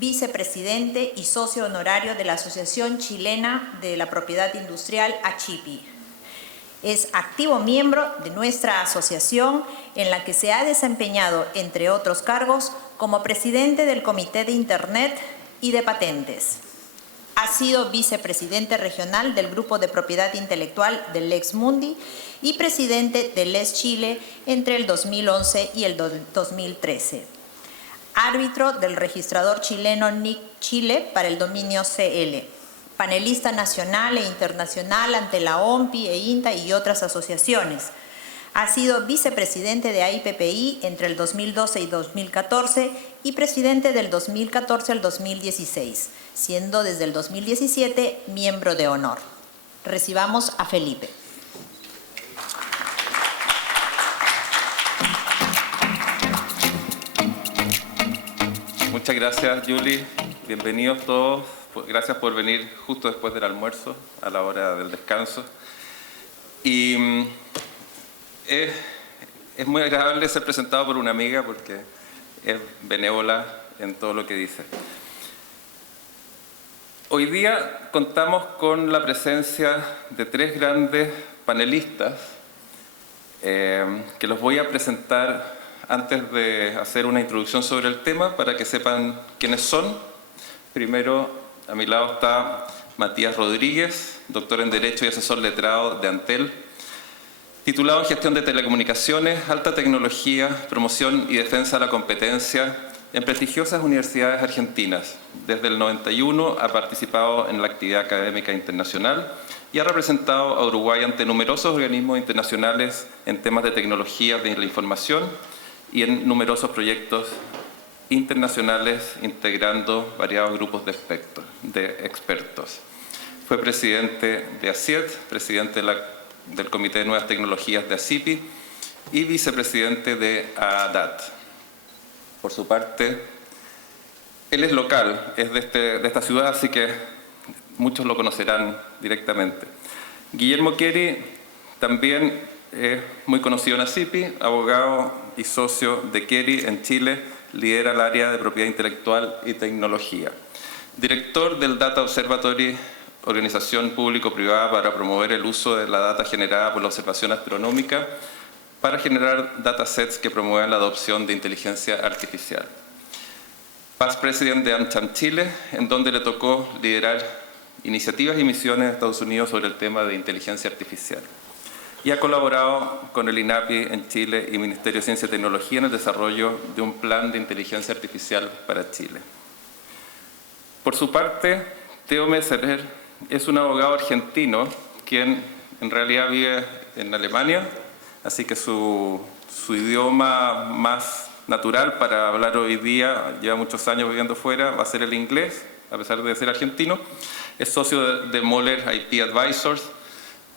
vicepresidente y socio honorario de la Asociación Chilena de la Propiedad Industrial, ACHIPI. Es activo miembro de nuestra asociación, en la que se ha desempeñado, entre otros cargos, como presidente del Comité de Internet y de Patentes. Ha sido vicepresidente regional del Grupo de Propiedad Intelectual del Lex Mundi y presidente del LES Chile entre el 2011 y el 2013. Árbitro del registrador chileno NIC Chile para el dominio CL. Panelista nacional e internacional ante la OMPI e INTA y otras asociaciones. Ha sido vicepresidente de AIPPI entre el 2012 y 2014 y presidente del 2014 al 2016, siendo desde el 2017 miembro de honor. Recibamos a Felipe. Muchas gracias, Julie. Bienvenidos todos. Gracias por venir justo después del almuerzo, a la hora del descanso. Y es muy agradable ser presentado por una amiga porque es benévola en todo lo que dice. Hoy día contamos con la presencia de tres grandes panelistas que los voy a presentar antes de hacer una introducción sobre el tema para que sepan quiénes son. Primero, a mi lado está Matías Rodríguez, doctor en Derecho y asesor letrado de Antel, titulado en Gestión de Telecomunicaciones, Alta Tecnología, Promoción y Defensa de la Competencia en prestigiosas universidades argentinas. Desde el 91 ha participado en la actividad académica internacional y ha representado a Uruguay ante numerosos organismos internacionales en temas de tecnología de la información y en numerosos proyectos internacionales integrando variados grupos de expertos. Fue presidente de ACIET, presidente del Comité de Nuevas Tecnologías de ACIPI y vicepresidente de ADAT. Por su parte, él es local, es de esta ciudad, así que muchos lo conocerán directamente. Guillermo Keri también es muy conocido en ACIPI, abogado y socio de Keri en Chile, lidera el área de propiedad intelectual y tecnología. Director del Data Observatory, organización público-privada para promover el uso de la data generada por la observación astronómica para generar datasets que promuevan la adopción de inteligencia artificial. Past President de AmCham Chile, en donde le tocó liderar iniciativas y misiones de Estados Unidos sobre el tema de inteligencia artificial. Y ha colaborado con el INAPI en Chile y Ministerio de Ciencia y Tecnología en el desarrollo de un plan de inteligencia artificial para Chile. Por su parte, Theo Messerer es un abogado argentino quien en realidad vive en Alemania, así que su idioma más natural para hablar hoy día, lleva muchos años viviendo fuera, va a ser el inglés, a pesar de ser argentino. Es socio de Moeller IP Advisors,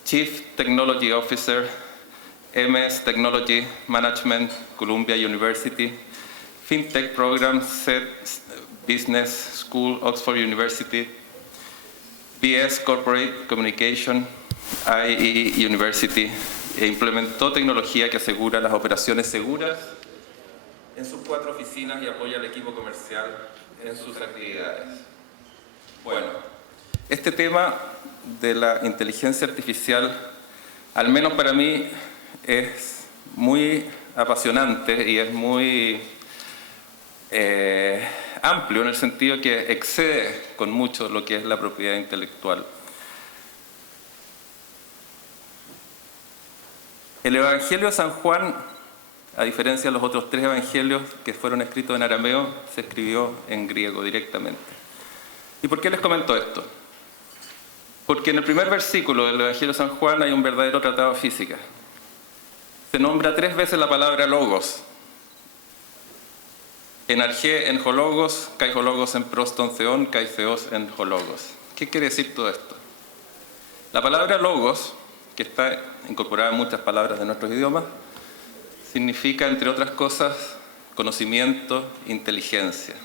Chief Technology Officer, MS Technology Management, Columbia University, FinTech Program, SET Business School, Oxford University, BS Corporate Communication, IE University, e implementó tecnología que asegura las operaciones seguras en sus 4 oficinas y apoya al equipo comercial en sus actividades. Bueno, este tema de la inteligencia artificial, al menos para mí, es muy apasionante y es muy amplio en el sentido que excede con mucho lo que es la propiedad intelectual. El Evangelio de San Juan, a diferencia de los otros 3 evangelios que fueron escritos en arameo, se escribió en griego directamente. ¿Y por qué les comento esto? Porque en el primer versículo del Evangelio de San Juan hay un verdadero tratado de física. Se nombra 3 veces la palabra logos. En argé, en hologos, kai hologos en proston theon, kai theos en hologos. ¿Qué quiere decir todo esto? La palabra logos, que está incorporada en muchas palabras de nuestros idiomas, significa, entre otras cosas, conocimiento, inteligencia.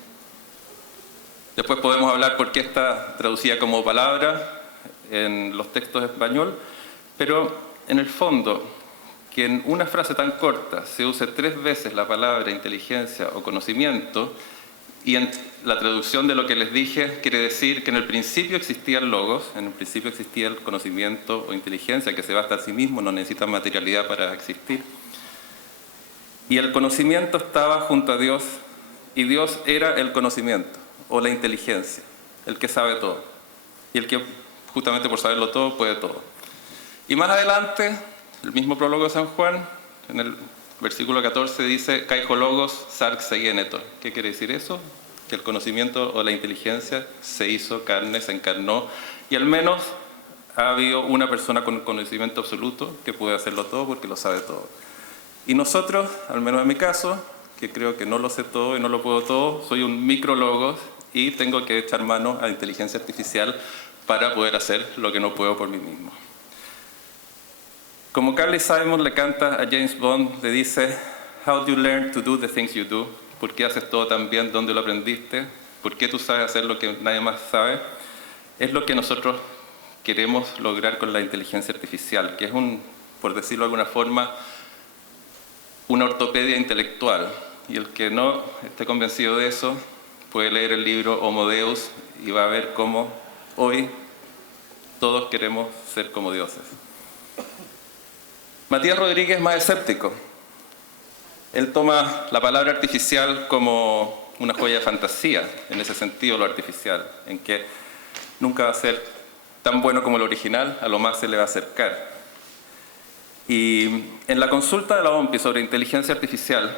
Después podemos hablar por qué está traducida como palabra en los textos en español, pero en el fondo, que en una frase tan corta se use 3 veces la palabra inteligencia o conocimiento Y en la traducción de lo que les dije quiere decir que en el principio existían logos, en el principio existía el conocimiento o inteligencia que se basta a sí mismo, no necesita materialidad para existir. Y el conocimiento estaba junto a Dios, y Dios era el conocimiento o la inteligencia, el que sabe todo. Y el que justamente por saberlo todo puede todo. Y más adelante, el mismo prólogo de San Juan, en el versículo 14 dice, Kaijo logos sarx genetor. ¿Qué quiere decir eso? Que el conocimiento o la inteligencia se hizo carne, se encarnó, y al menos ha habido una persona con conocimiento absoluto que puede hacerlo todo porque lo sabe todo. Y nosotros, al menos en mi caso, que creo que no lo sé todo y no lo puedo todo, soy un micrologos y tengo que echar mano a la inteligencia artificial para poder hacer lo que no puedo por mí mismo. Como Carly Simon le canta a James Bond, le dice, How do you learn to do the things you do? ¿Por qué haces todo tan bien? ¿Dónde lo aprendiste? ¿Por qué tú sabes hacer lo que nadie más sabe? Es lo que nosotros queremos lograr con la inteligencia artificial, que es por decirlo de alguna forma, una ortopedia intelectual. Y el que no esté convencido de eso puede leer el libro Homo Deus y va a ver cómo hoy todos queremos ser como dioses. Matías Rodríguez es más escéptico. Él toma la palabra artificial como una joya de fantasía, en ese sentido lo artificial, en que nunca va a ser tan bueno como el original, a lo más se le va a acercar. Y en la consulta de la OMPI sobre inteligencia artificial,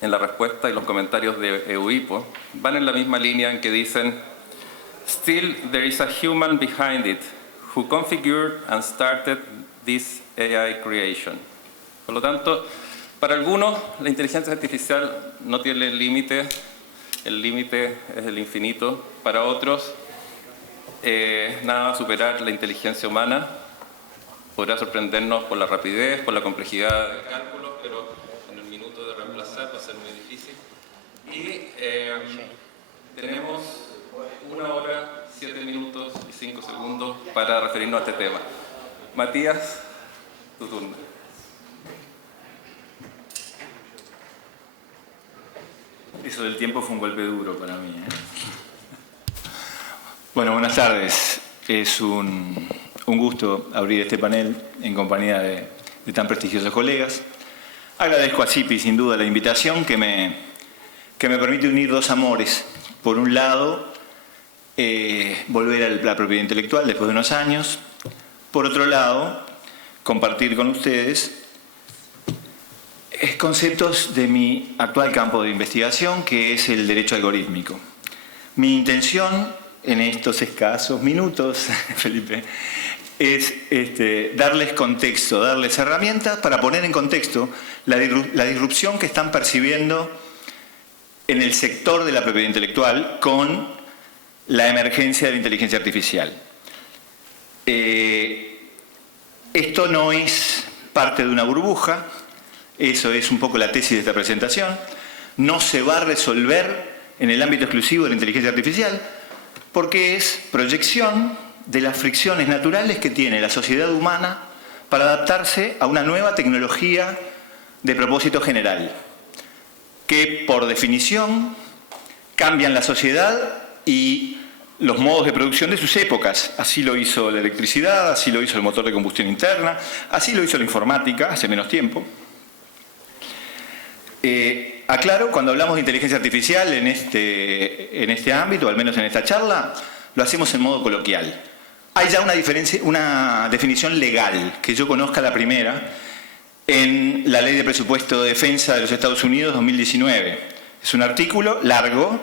en la respuesta y los comentarios de EUIPO, van en la misma línea en que dicen Still there is a human behind it who configured and started this AI creation. Por lo tanto, para algunos la inteligencia artificial no tiene límite, el límite es el infinito. Para otros, nada va a superar la inteligencia humana. Podrá sorprendernos por la rapidez, por la complejidad de cálculos, pero en el minuto de reemplazar va a ser muy difícil. Y tenemos 1 hora, 7 minutos y 5 segundos para referirnos a este tema. Matías, tu turno. Eso del tiempo fue un golpe duro para mí, ¿eh? Bueno, buenas tardes. Es un gusto abrir este panel en compañía de tan prestigiosos colegas. Agradezco a CIPI sin duda la invitación que me permite unir dos amores. Por un lado, volver a la propiedad intelectual después de unos años. Por otro lado, compartir con ustedes conceptos de mi actual campo de investigación, que es el derecho algorítmico. Mi intención en estos escasos minutos, Felipe, es darles contexto, darles herramientas para poner en contexto la disrupción que están percibiendo en el sector de la propiedad intelectual con la emergencia de la inteligencia artificial. Esto no es parte de una burbuja, eso es un poco la tesis de esta presentación. No se va a resolver en el ámbito exclusivo de la inteligencia artificial porque es proyección de las fricciones naturales que tiene la sociedad humana para adaptarse a una nueva tecnología de propósito general, que por definición cambian la sociedad y los modos de producción de sus épocas. Así lo hizo la electricidad, así lo hizo el motor de combustión interna, así lo hizo la informática hace menos tiempo. Aclaro, cuando hablamos de inteligencia artificial en este ámbito, o al menos en esta charla, lo hacemos en modo coloquial. Hay ya una definición legal, que yo conozca la primera, en la Ley de Presupuesto de Defensa de los Estados Unidos 2019. Es un artículo largo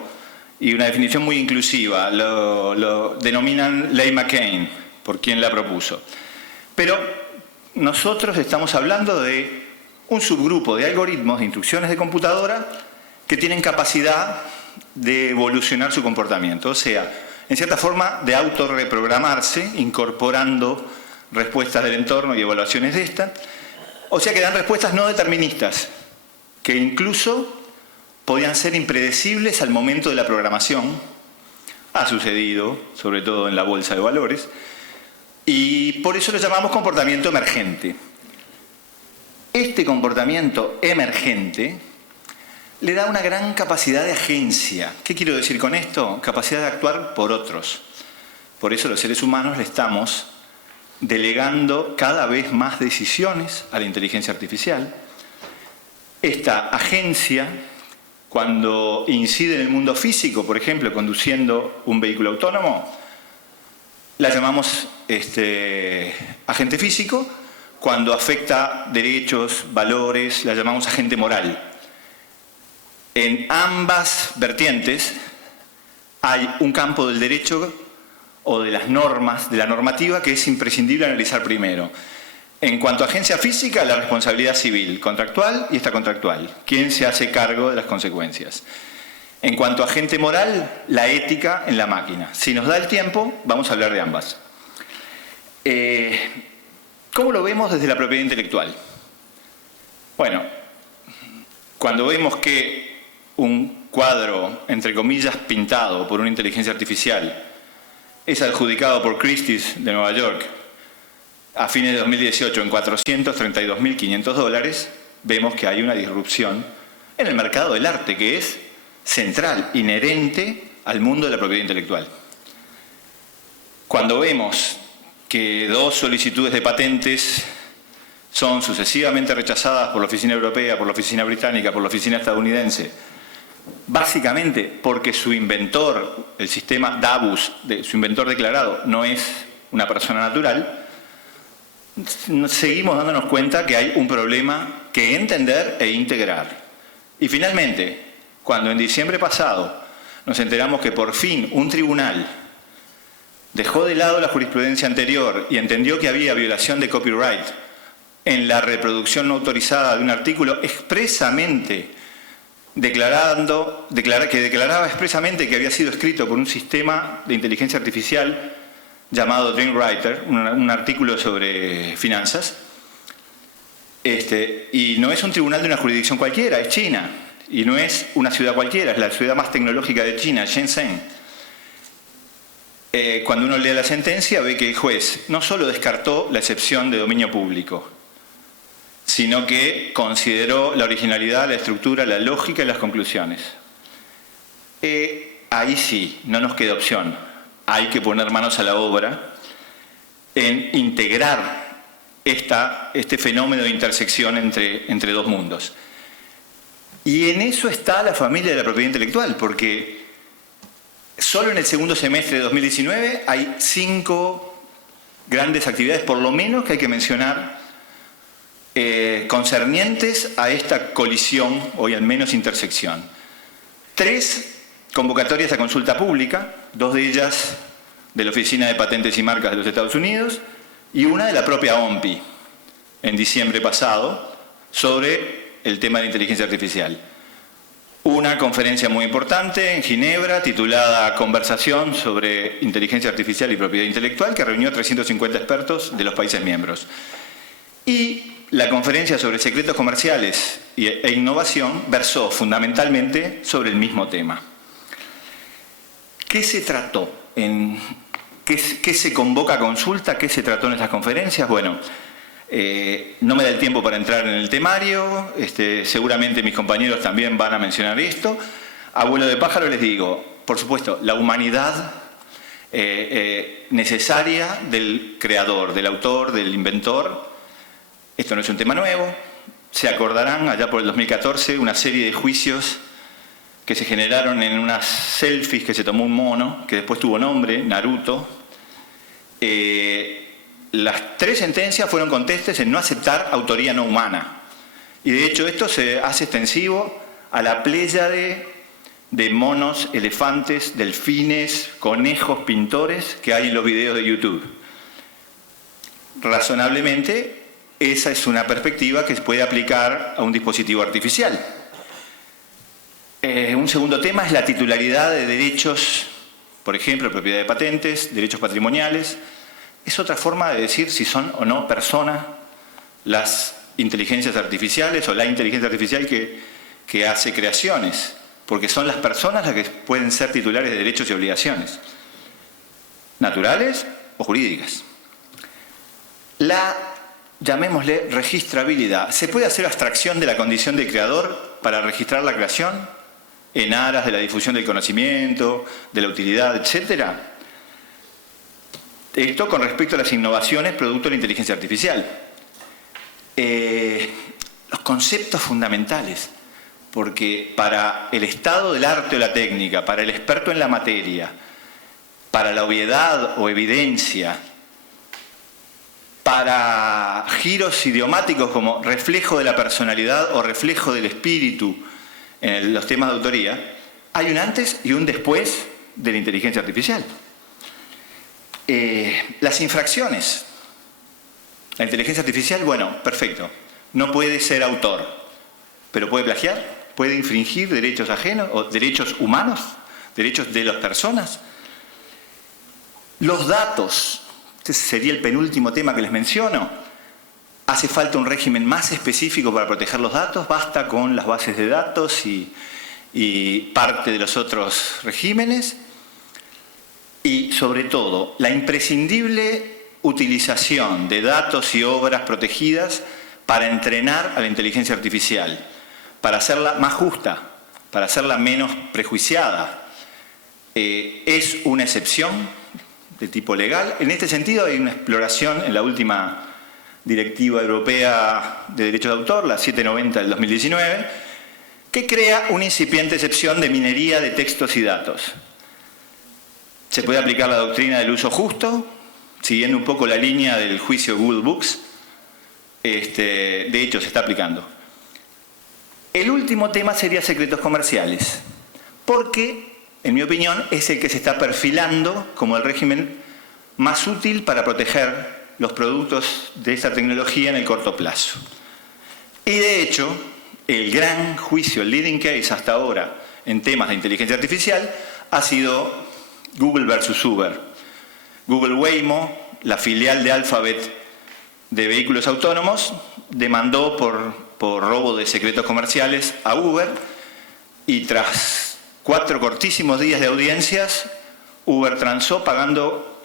y una definición muy inclusiva. Lo denominan Ley McCain, por quien la propuso. Pero nosotros estamos hablando de un subgrupo de algoritmos de instrucciones de computadora que tienen capacidad de evolucionar su comportamiento, o sea, en cierta forma de autorreprogramarse, incorporando respuestas del entorno y evaluaciones de esta, o sea que dan respuestas no deterministas, que incluso podían ser impredecibles al momento de la programación. Ha sucedido, sobre todo en la bolsa de valores, y por eso lo llamamos comportamiento emergente. Este comportamiento emergente le da una gran capacidad de agencia. ¿Qué quiero decir con esto? Capacidad de actuar por otros. Por eso los seres humanos le estamos delegando cada vez más decisiones a la inteligencia artificial. Esta agencia, cuando incide en el mundo físico, por ejemplo, conduciendo un vehículo autónomo, la llamamos agente físico. Cuando afecta derechos, valores, la llamamos agente moral. En ambas vertientes hay un campo del derecho o de las normas, de la normativa, que es imprescindible analizar primero. En cuanto a agencia física, la responsabilidad civil, contractual y extracontractual. ¿Quién se hace cargo de las consecuencias? En cuanto a agente moral, la ética en la máquina. Si nos da el tiempo, vamos a hablar de ambas. ¿Cómo lo vemos desde la propiedad intelectual? Bueno, cuando vemos que un cuadro, entre comillas, pintado por una inteligencia artificial es adjudicado por Christie's de Nueva York a fines de 2018 en $432.500, vemos que hay una disrupción en el mercado del arte, que es central, inherente al mundo de la propiedad intelectual. Cuando vemos que 2 solicitudes de patentes son sucesivamente rechazadas por la oficina europea, por la oficina británica, por la oficina estadounidense, básicamente porque su inventor, el sistema DABUS, su inventor declarado, no es una persona natural, seguimos dándonos cuenta que hay un problema que entender e integrar. Y finalmente, cuando en diciembre pasado nos enteramos que por fin un tribunal dejó de lado la jurisprudencia anterior y entendió que había violación de copyright en la reproducción no autorizada de un artículo expresamente declaraba expresamente que había sido escrito por un sistema de inteligencia artificial llamado DreamWriter, un artículo sobre finanzas, y no es un tribunal de una jurisdicción cualquiera, es China, y no es una ciudad cualquiera, es la ciudad más tecnológica de China, Shenzhen. Cuando uno lee la sentencia ve que el juez no solo descartó la excepción de dominio público, sino que consideró la originalidad, la estructura, la lógica y las conclusiones. Ahí sí, no nos queda opción. Hay que poner manos a la obra en integrar este fenómeno de intersección entre 2 mundos. Y en eso está la familia de la propiedad intelectual, porque solo en el segundo semestre de 2019 hay 5 grandes actividades, por lo menos, que hay que mencionar, concernientes a esta colisión, o al menos intersección. 3 convocatorias a consulta pública, 2 de ellas de la Oficina de Patentes y Marcas de los Estados Unidos y una de la propia OMPI en diciembre pasado sobre el tema de inteligencia artificial. Una conferencia muy importante en Ginebra titulada Conversación sobre inteligencia artificial y propiedad intelectual, que reunió a 350 expertos de los países miembros. Y la conferencia sobre secretos comerciales e innovación versó fundamentalmente sobre el mismo tema. ¿Qué se trató? ¿Qué se convoca a consulta? ¿Qué se trató en estas conferencias? Bueno, no me da el tiempo para entrar en el temario, seguramente mis compañeros también van a mencionar esto. A vuelo de pájaro les digo, por supuesto, la humanidad necesaria del creador, del autor, del inventor. Esto no es un tema nuevo. Se acordarán, allá por el 2014, una serie de juicios que se generaron en unas selfies que se tomó un mono, que después tuvo nombre, Naruto. Las 3 sentencias fueron contestes en no aceptar autoría no humana. Y de hecho esto se hace extensivo a la pléyade de monos, elefantes, delfines, conejos, pintores que hay en los videos de YouTube. Razonablemente, esa es una perspectiva que se puede aplicar a un dispositivo artificial. Un segundo tema es la titularidad de derechos, por ejemplo, propiedad de patentes, derechos patrimoniales. Es otra forma de decir si son o no personas las inteligencias artificiales o la inteligencia artificial que hace creaciones, porque son las personas las que pueden ser titulares de derechos y obligaciones, naturales o jurídicas. La, llamémosle, registrabilidad. ¿Se puede hacer abstracción de la condición de creador? para registrar la creación en aras de la difusión del conocimiento, de la utilidad, etc. Esto con respecto a las innovaciones producto de la inteligencia artificial. Los conceptos fundamentales, porque para el estado del arte o la técnica, para el experto en la materia, para la obviedad o evidencia, para giros idiomáticos como reflejo de la personalidad o reflejo del espíritu en los temas de autoría, hay un antes y un después de la inteligencia artificial. Las infracciones. La inteligencia artificial, bueno, perfecto, no puede ser autor, pero puede plagiar, puede infringir derechos ajenos o derechos humanos, derechos de las personas. Los datos, este sería el penúltimo tema que les menciono. ¿Hace falta un régimen más específico para proteger los datos? ¿Basta con las bases de datos y parte de los otros regímenes? Y sobre todo, la imprescindible utilización de datos y obras protegidas para entrenar a la inteligencia artificial, para hacerla más justa, para hacerla menos prejuiciada. ¿Es una excepción de tipo legal? En este sentido hay una exploración en la última Directiva Europea de Derechos de Autor, la 790 del 2019, que crea una incipiente excepción de minería de textos y datos. Se puede aplicar la doctrina del uso justo, siguiendo un poco la línea del juicio Google Books. De hecho, se está aplicando. El último tema sería secretos comerciales, porque, en mi opinión, es el que se está perfilando como el régimen más útil para proteger los productos de esta tecnología en el corto plazo. Y de hecho, el gran juicio, el leading case hasta ahora en temas de inteligencia artificial ha sido Google versus Uber. Google Waymo, la filial de Alphabet de vehículos autónomos, demandó por robo de secretos comerciales a Uber y tras 4 cortísimos días de audiencias, Uber transó pagando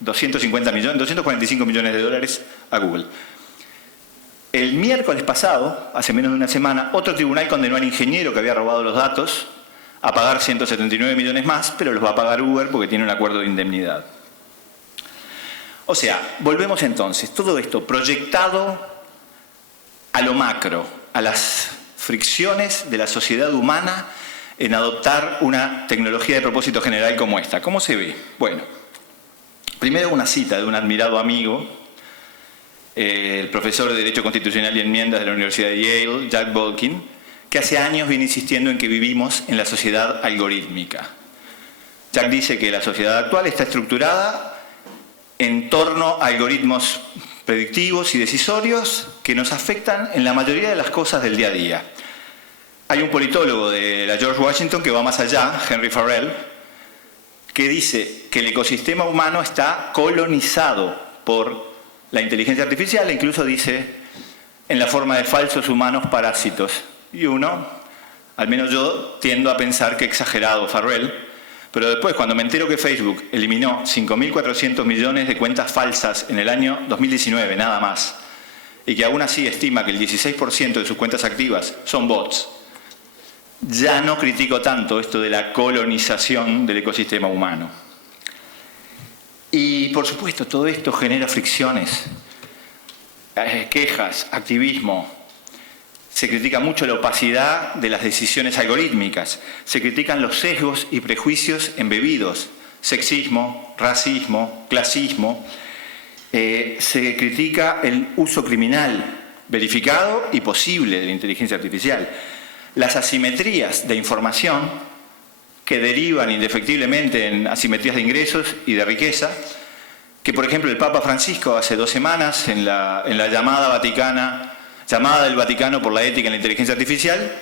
245 millones de dólares a Google. El miércoles pasado, hace menos de una semana, otro tribunal condenó al ingeniero que había robado los datos a pagar 179 millones más, pero los va a pagar Uber porque tiene un acuerdo de indemnidad. O sea, volvemos entonces, todo esto proyectado a lo macro, a las fricciones de la sociedad humana en adoptar una tecnología de propósito general como esta. ¿Cómo se ve? Bueno, primero una cita de un admirado amigo, el profesor de Derecho Constitucional y Enmiendas de la Universidad de Yale, Jack Bolkin, que hace años viene insistiendo en que vivimos en la sociedad algorítmica. Jack dice que la sociedad actual está estructurada en torno a algoritmos predictivos y decisorios que nos afectan en la mayoría de las cosas del día a día. Hay un politólogo de la George Washington que va más allá, Henry Farrell, que dice que el ecosistema humano está colonizado por la inteligencia artificial, e incluso dice en la forma de falsos humanos parásitos. Y uno, al menos yo, tiendo a pensar que exagerado Farrell, pero después cuando me entero que Facebook eliminó 5.400 millones de cuentas falsas en el año 2019, nada más, y que aún así estima que el 16% de sus cuentas activas son bots, ya no critico tanto esto de la colonización del ecosistema humano. Y por supuesto todo esto genera fricciones, quejas, activismo. Se critica mucho la opacidad de las decisiones algorítmicas, se critican los sesgos y prejuicios embebidos, sexismo, racismo, clasismo, se critica el uso criminal verificado y posible de la inteligencia artificial, las asimetrías de información que derivan indefectiblemente en asimetrías de ingresos y de riqueza, que por ejemplo el Papa Francisco hace 2 semanas en la llamada del Vaticano por la ética en la inteligencia artificial,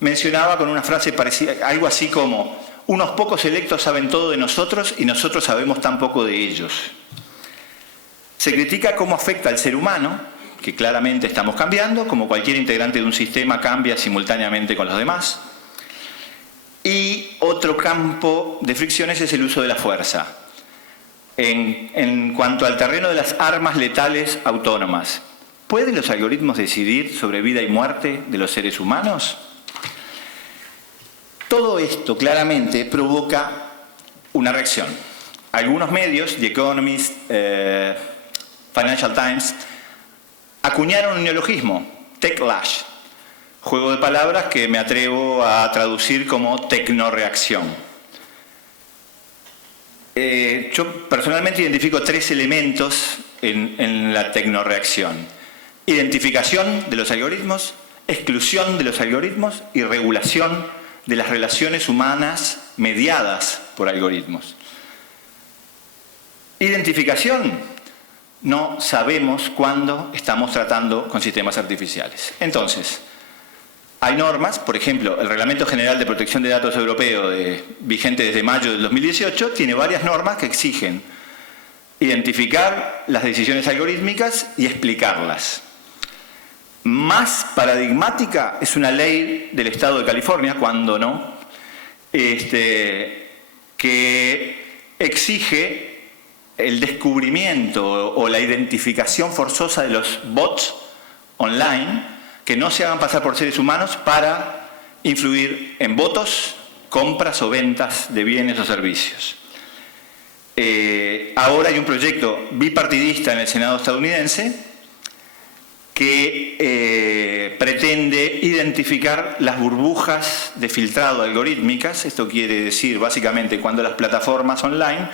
mencionaba con una frase parecida, algo así como: unos pocos electos saben todo de nosotros y nosotros sabemos tan poco de ellos. Se critica cómo afecta al ser humano, que claramente estamos cambiando, como cualquier integrante de un sistema cambia simultáneamente con los demás. Y otro campo de fricciones es el uso de la fuerza. En cuanto al terreno de las armas letales autónomas, ¿pueden los algoritmos decidir sobre vida y muerte de los seres humanos? Todo esto claramente provoca una reacción. Algunos medios, The Economist, Financial Times, acuñaron un neologismo, techlash, juego de palabras que me atrevo a traducir como tecnoreacción. Yo personalmente identifico 3 elementos en la tecnoreacción: identificación de los algoritmos, exclusión de los algoritmos y regulación de las relaciones humanas mediadas por algoritmos. Identificación: no sabemos cuándo estamos tratando con sistemas artificiales. Entonces, hay normas, por ejemplo, el Reglamento General de Protección de Datos Europeo, vigente desde mayo del 2018, tiene varias normas que exigen identificar las decisiones algorítmicas y explicarlas. Más paradigmática es una ley del Estado de California, cuando no, que exige el descubrimiento o la identificación forzosa de los bots online que no se hagan pasar por seres humanos para influir en votos, compras o ventas de bienes o servicios. Ahora hay un proyecto bipartidista en el Senado estadounidense que pretende identificar las burbujas de filtrado algorítmicas. Esto quiere decir básicamente cuando las plataformas online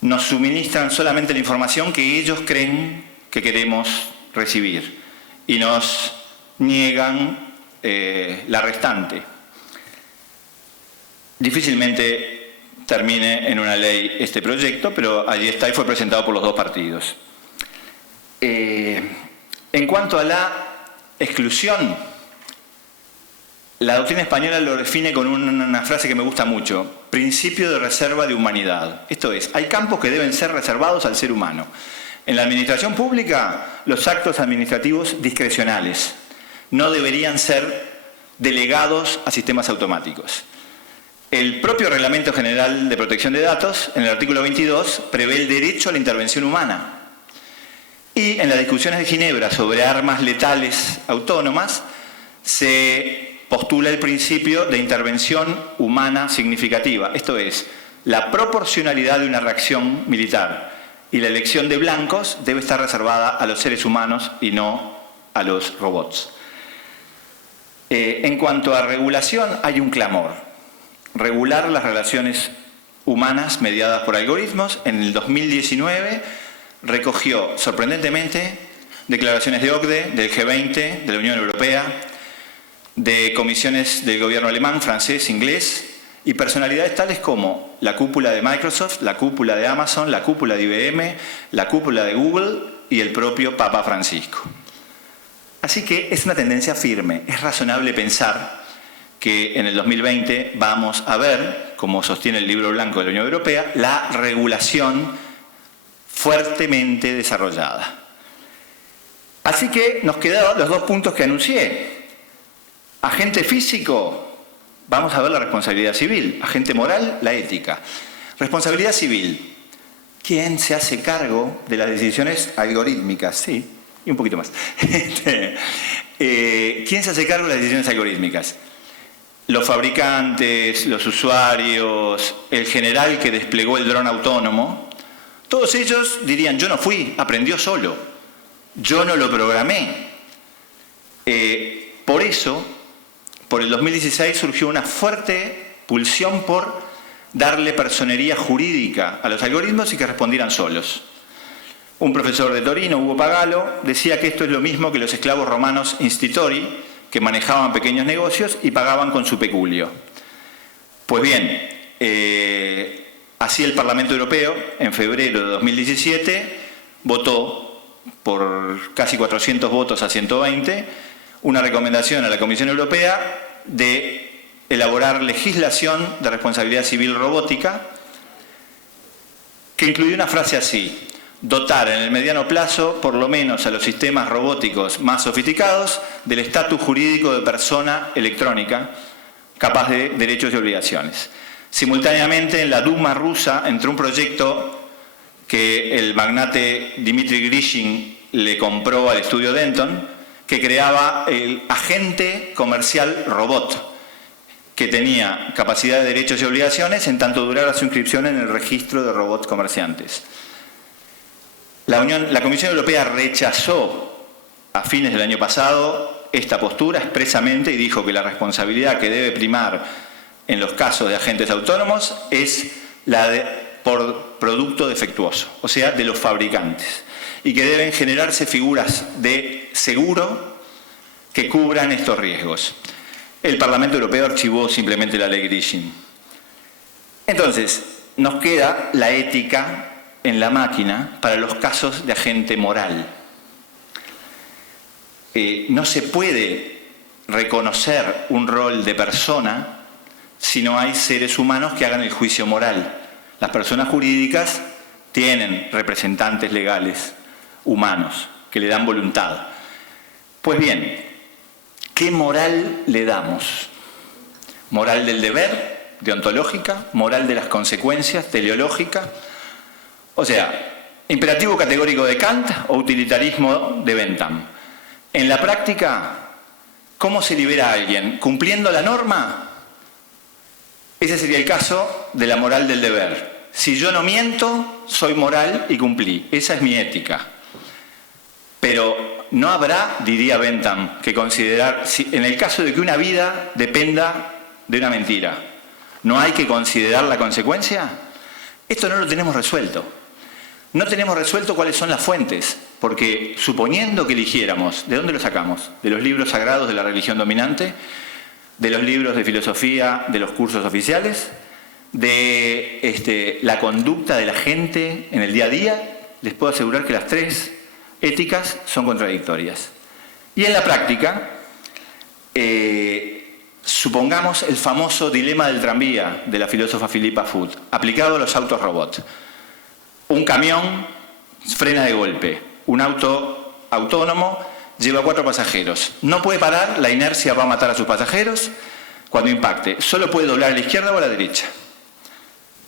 nos suministran solamente la información que ellos creen que queremos recibir y nos niegan la restante. Difícilmente termine en una ley este proyecto, pero allí está y fue presentado por los 2 partidos. En cuanto a la exclusión, la doctrina española lo define con una frase que me gusta mucho: principio de reserva de humanidad. Esto es, hay campos que deben ser reservados al ser humano. En la administración pública, los actos administrativos discrecionales no deberían ser delegados a sistemas automáticos. El propio Reglamento General de Protección de Datos, en el artículo 22, prevé el derecho a la intervención humana. Y en las discusiones de Ginebra sobre armas letales autónomas, se postula el principio de intervención humana significativa. Esto es, la proporcionalidad de una reacción militar y la elección de blancos debe estar reservada a los seres humanos y no a los robots. En cuanto a regulación, hay un clamor: regular las relaciones humanas mediadas por algoritmos. En el 2019 recogió, sorprendentemente, declaraciones de OCDE, del G20, de la Unión Europea, de comisiones del gobierno alemán, francés, inglés, y personalidades tales como la cúpula de Microsoft, la cúpula de Amazon, la cúpula de IBM, la cúpula de Google y el propio Papa Francisco. Así que es una tendencia firme. Es razonable pensar que en el 2020 vamos a ver, como sostiene el Libro Blanco de la Unión Europea, la regulación fuertemente desarrollada. Así que nos quedan los 2 puntos que anuncié. Agente físico, vamos a ver la responsabilidad civil. Agente moral, la ética. Responsabilidad civil. ¿Quién se hace cargo de las decisiones algorítmicas? Sí, y un poquito más. ¿Quién se hace cargo de las decisiones algorítmicas? Los fabricantes, los usuarios, el general que desplegó el dron autónomo. Todos ellos dirían: yo no fui, aprendió solo, yo no lo programé. Por eso, por el 2016 surgió una fuerte pulsión por darle personería jurídica a los algoritmos y que respondieran solos. Un profesor de Torino, Hugo Pagalo, decía que esto es lo mismo que los esclavos romanos institori, que manejaban pequeños negocios y pagaban con su peculio. Pues bien, así el Parlamento Europeo, en febrero de 2017, votó por casi 400 votos a 120 una recomendación a la Comisión Europea de elaborar legislación de responsabilidad civil robótica que incluye una frase así: dotar en el mediano plazo, por lo menos a los sistemas robóticos más sofisticados, del estatus jurídico de persona electrónica capaz de derechos y obligaciones. Simultáneamente, en la Duma rusa entró un proyecto que el magnate Dmitry Grishin le compró al estudio Denton, que creaba el agente comercial robot, que tenía capacidad de derechos y obligaciones en tanto durara su inscripción en el registro de robots comerciantes. La Comisión Europea rechazó a fines del año pasado esta postura expresamente y dijo que la responsabilidad que debe primar en los casos de agentes autónomos es la por producto defectuoso, o sea, de los fabricantes, y que deben generarse figuras de seguro que cubran estos riesgos. El Parlamento Europeo archivó simplemente la ley Grishin. Entonces, nos queda la ética en la máquina para los casos de agente moral. No se puede reconocer un rol de persona si no hay seres humanos que hagan el juicio moral. Las personas jurídicas tienen representantes legales humanos que le dan voluntad. Pues bien, ¿qué moral le damos? ¿Moral del deber, deontológica? ¿Moral de las consecuencias, teleológica? O sea, imperativo categórico de Kant o utilitarismo de Bentham. En la práctica, ¿cómo se libera a alguien? ¿Cumpliendo la norma? Ese sería el caso de la moral del deber. Si yo no miento, soy moral y cumplí. Esa es mi ética. Pero no habrá, diría Bentham, que considerar, en el caso de que una vida dependa de una mentira, ¿no hay que considerar la consecuencia? Esto no lo tenemos resuelto. No tenemos resuelto cuáles son las fuentes, porque suponiendo que eligiéramos, ¿de dónde lo sacamos? ¿De los libros sagrados de la religión dominante? ¿De los libros de filosofía de los cursos oficiales? ¿De la conducta de la gente en el día a día? Les puedo asegurar que las tres éticas son contradictorias. Y en la práctica, supongamos el famoso dilema del tranvía de la filósofa Philippa Foot, aplicado a los autos robot. Un camión frena de golpe, un auto autónomo lleva 4 pasajeros. No puede parar, la inercia va a matar a sus pasajeros cuando impacte. Solo puede doblar a la izquierda o a la derecha.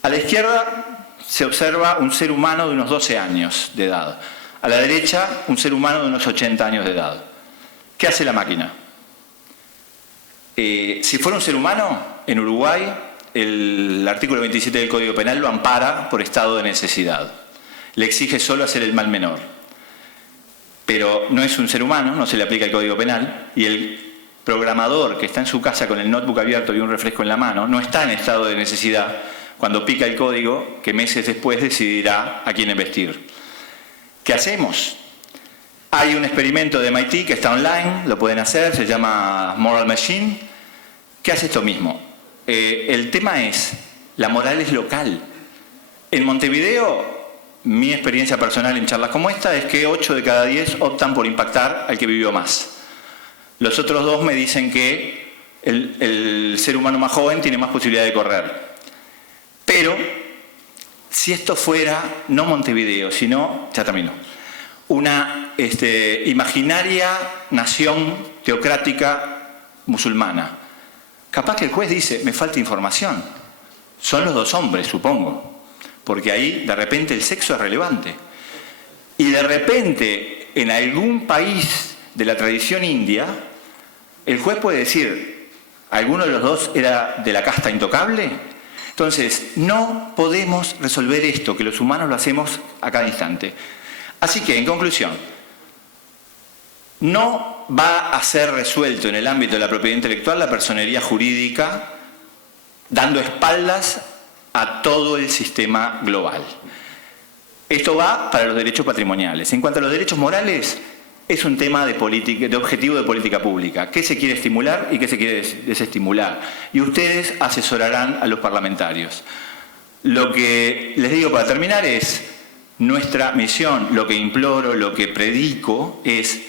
A la izquierda se observa un ser humano de unos 12 años de edad. A la derecha, un ser humano de unos 80 años de edad. ¿Qué hace la máquina? Si fuera un ser humano, en Uruguay, el artículo 27 del Código Penal lo ampara por estado de necesidad. Le exige solo hacer el mal menor. Pero no es un ser humano, no se le aplica el Código Penal, y el programador que está en su casa con el notebook abierto y un refresco en la mano no está en estado de necesidad cuando pica el código que meses después decidirá a quién embestir. ¿Qué hacemos? Hay un experimento de MIT que está online, lo pueden hacer, se llama Moral Machine, que hace esto mismo. El tema es, la moral es local. En Montevideo, mi experiencia personal en charlas como esta es que 8 de cada 10 optan por impactar al que vivió más. Los otros 2 me dicen que el ser humano más joven tiene más posibilidad de correr. Pero, si esto fuera, no Montevideo, sino, ya termino, una imaginaria nación teocrática musulmana, capaz que el juez dice, me falta información. Son los 2 hombres, supongo. Porque ahí, de repente, el sexo es relevante. Y de repente, en algún país de la tradición india, el juez puede decir, ¿alguno de los 2 era de la casta intocable? Entonces, no podemos resolver esto, que los humanos lo hacemos a cada instante. Así que, en conclusión, no va a ser resuelto en el ámbito de la propiedad intelectual la personería jurídica dando espaldas a todo el sistema global. Esto va para los derechos patrimoniales. En cuanto a los derechos morales, es un tema de objetivo de política pública. ¿Qué se quiere estimular y qué se quiere desestimular? Y ustedes asesorarán a los parlamentarios. Lo que les digo para terminar es, nuestra misión, lo que imploro, lo que predico es,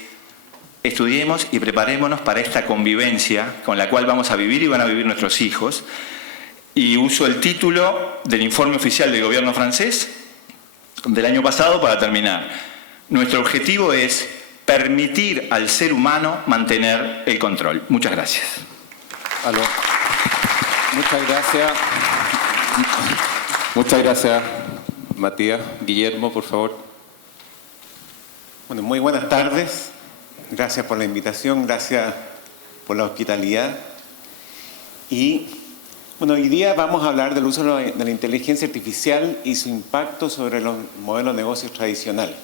estudiemos y preparémonos para esta convivencia con la cual vamos a vivir y van a vivir nuestros hijos. Y uso el título del informe oficial del gobierno francés del año pasado para terminar. Nuestro objetivo es permitir al ser humano mantener el control. Muchas gracias. Aló. Muchas gracias. Muchas gracias, Matías. Guillermo, por favor. Bueno, muy buenas tardes. Gracias por la invitación, gracias por la hospitalidad. Y bueno, hoy día vamos a hablar del uso de la inteligencia artificial y su impacto sobre los modelos de negocios tradicionales.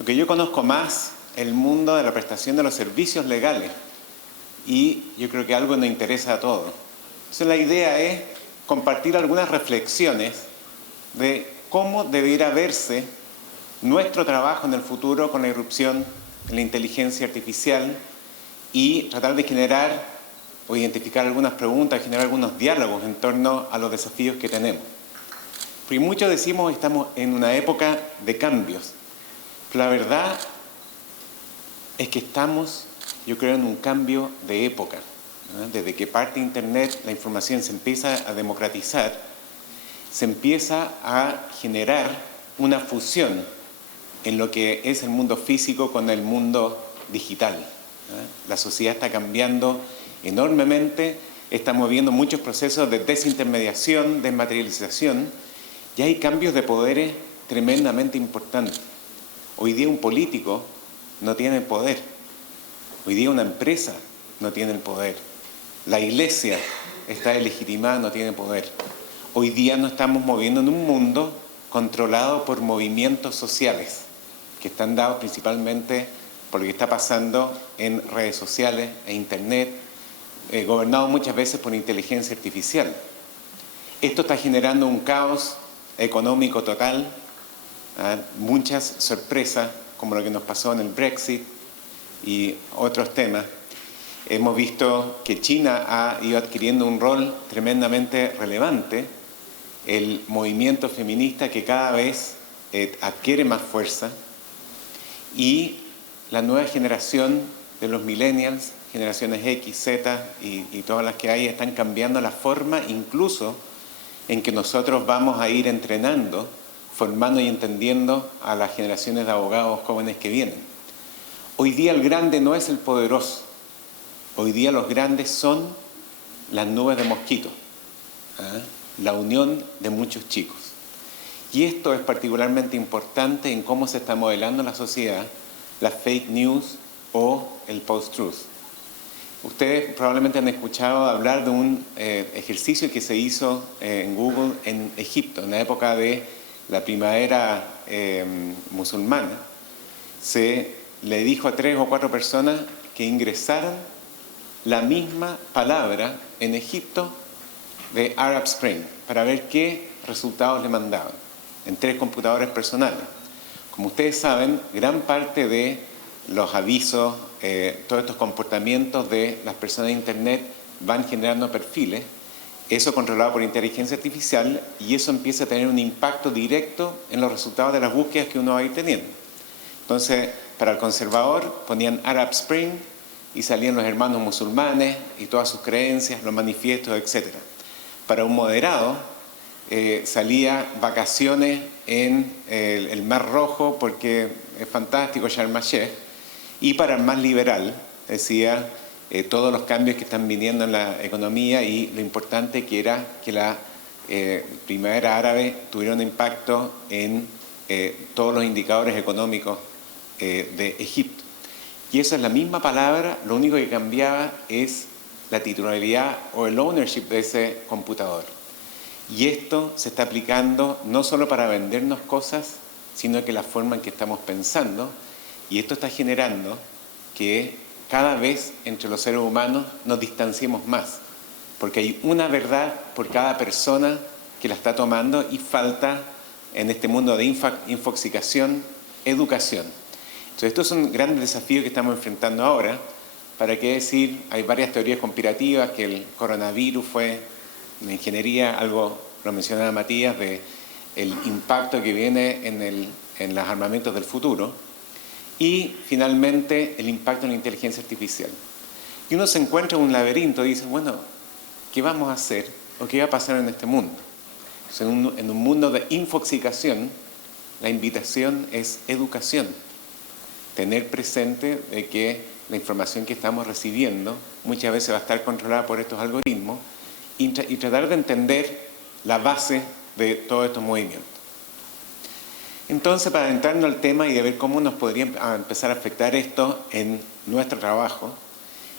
Lo que yo conozco más es el mundo de la prestación de los servicios legales y yo creo que algo nos interesa a todos. Entonces la idea es compartir algunas reflexiones de cómo debiera verse nuestro trabajo en el futuro con la irrupción de la inteligencia artificial y tratar de generar o identificar algunas preguntas, generar algunos diálogos en torno a los desafíos que tenemos. Porque muchos decimos que estamos en una época de cambios. Pero la verdad es que estamos, yo creo, en un cambio de época, ¿no? Desde que parte Internet, la información se empieza a democratizar, se empieza a generar una fusión en lo que es el mundo físico con el mundo digital, ¿no? La sociedad está cambiando enormemente, estamos viendo muchos procesos de desintermediación, desmaterialización, y hay cambios de poderes tremendamente importantes. Hoy día un político no tiene poder, hoy día una empresa no tiene el poder, la iglesia está deslegitimada, no tiene poder. Hoy día nos estamos moviendo en un mundo controlado por movimientos sociales que están dados principalmente por lo que está pasando en redes sociales e Internet, gobernados muchas veces por inteligencia artificial. Esto está generando un caos económico total, muchas sorpresas, como lo que nos pasó en el Brexit y otros temas. Hemos visto que China ha ido adquiriendo un rol tremendamente relevante, el movimiento feminista que cada vez adquiere más fuerza, y la nueva generación de los millennials, generaciones X, Z y todas las que hay, están cambiando la forma incluso en que nosotros vamos a ir entrenando, formando y entendiendo a las generaciones de abogados jóvenes que vienen. Hoy día el grande no es el poderoso, hoy día los grandes son las nubes de mosquitos, la unión de muchos chicos. Y esto es particularmente importante en cómo se está modelando la sociedad, las fake news o el post-truth. Ustedes probablemente han escuchado hablar de un ejercicio que se hizo en Google en Egipto, en la época de la primavera musulmana. Se le dijo a 3 o 4 personas que ingresaran la misma palabra en Egipto de Arab Spring para ver qué resultados le mandaban en 3 computadores personales. Como ustedes saben, gran parte de los avisos, todos estos comportamientos de las personas de Internet van generando perfiles, eso controlado por inteligencia artificial, y eso empieza a tener un impacto directo en los resultados de las búsquedas que uno va a ir teniendo. Entonces, para el conservador ponían Arab Spring y salían los hermanos musulmanes y todas sus creencias, los manifiestos, etc. Para un moderado salía vacaciones en el Mar Rojo porque es fantástico, Sharm el-Sheikh, y para el más liberal decía todos los cambios que están viniendo en la economía y lo importante que era que la primavera árabe tuviera un impacto en todos los indicadores económicos de Egipto. Y esa es la misma palabra, lo único que cambiaba es la titularidad o el ownership de ese computador. Y esto se está aplicando no solo para vendernos cosas, sino que la forma en que estamos pensando, y esto está generando que cada vez entre los seres humanos nos distanciemos más, porque hay una verdad por cada persona que la está tomando y falta en este mundo de infoxicación, educación. Entonces estos son grandes desafíos que estamos enfrentando ahora. ¿Para qué decir? Hay varias teorías conspirativas, que el coronavirus fue la ingeniería, algo lo mencionaba Matías, de el impacto que viene en los armamentos del futuro, y finalmente el impacto en la inteligencia artificial. Y uno se encuentra en un laberinto y dice, bueno, ¿qué vamos a hacer o qué va a pasar en este mundo? Entonces, en un mundo de infoxicación, la invitación es educación. Tener presente de que la información que estamos recibiendo muchas veces va a estar controlada por estos algoritmos y tratar de entender la base de todos estos movimientos. Entonces, para adentrarnos al tema y de ver cómo nos podría empezar a afectar esto en nuestro trabajo,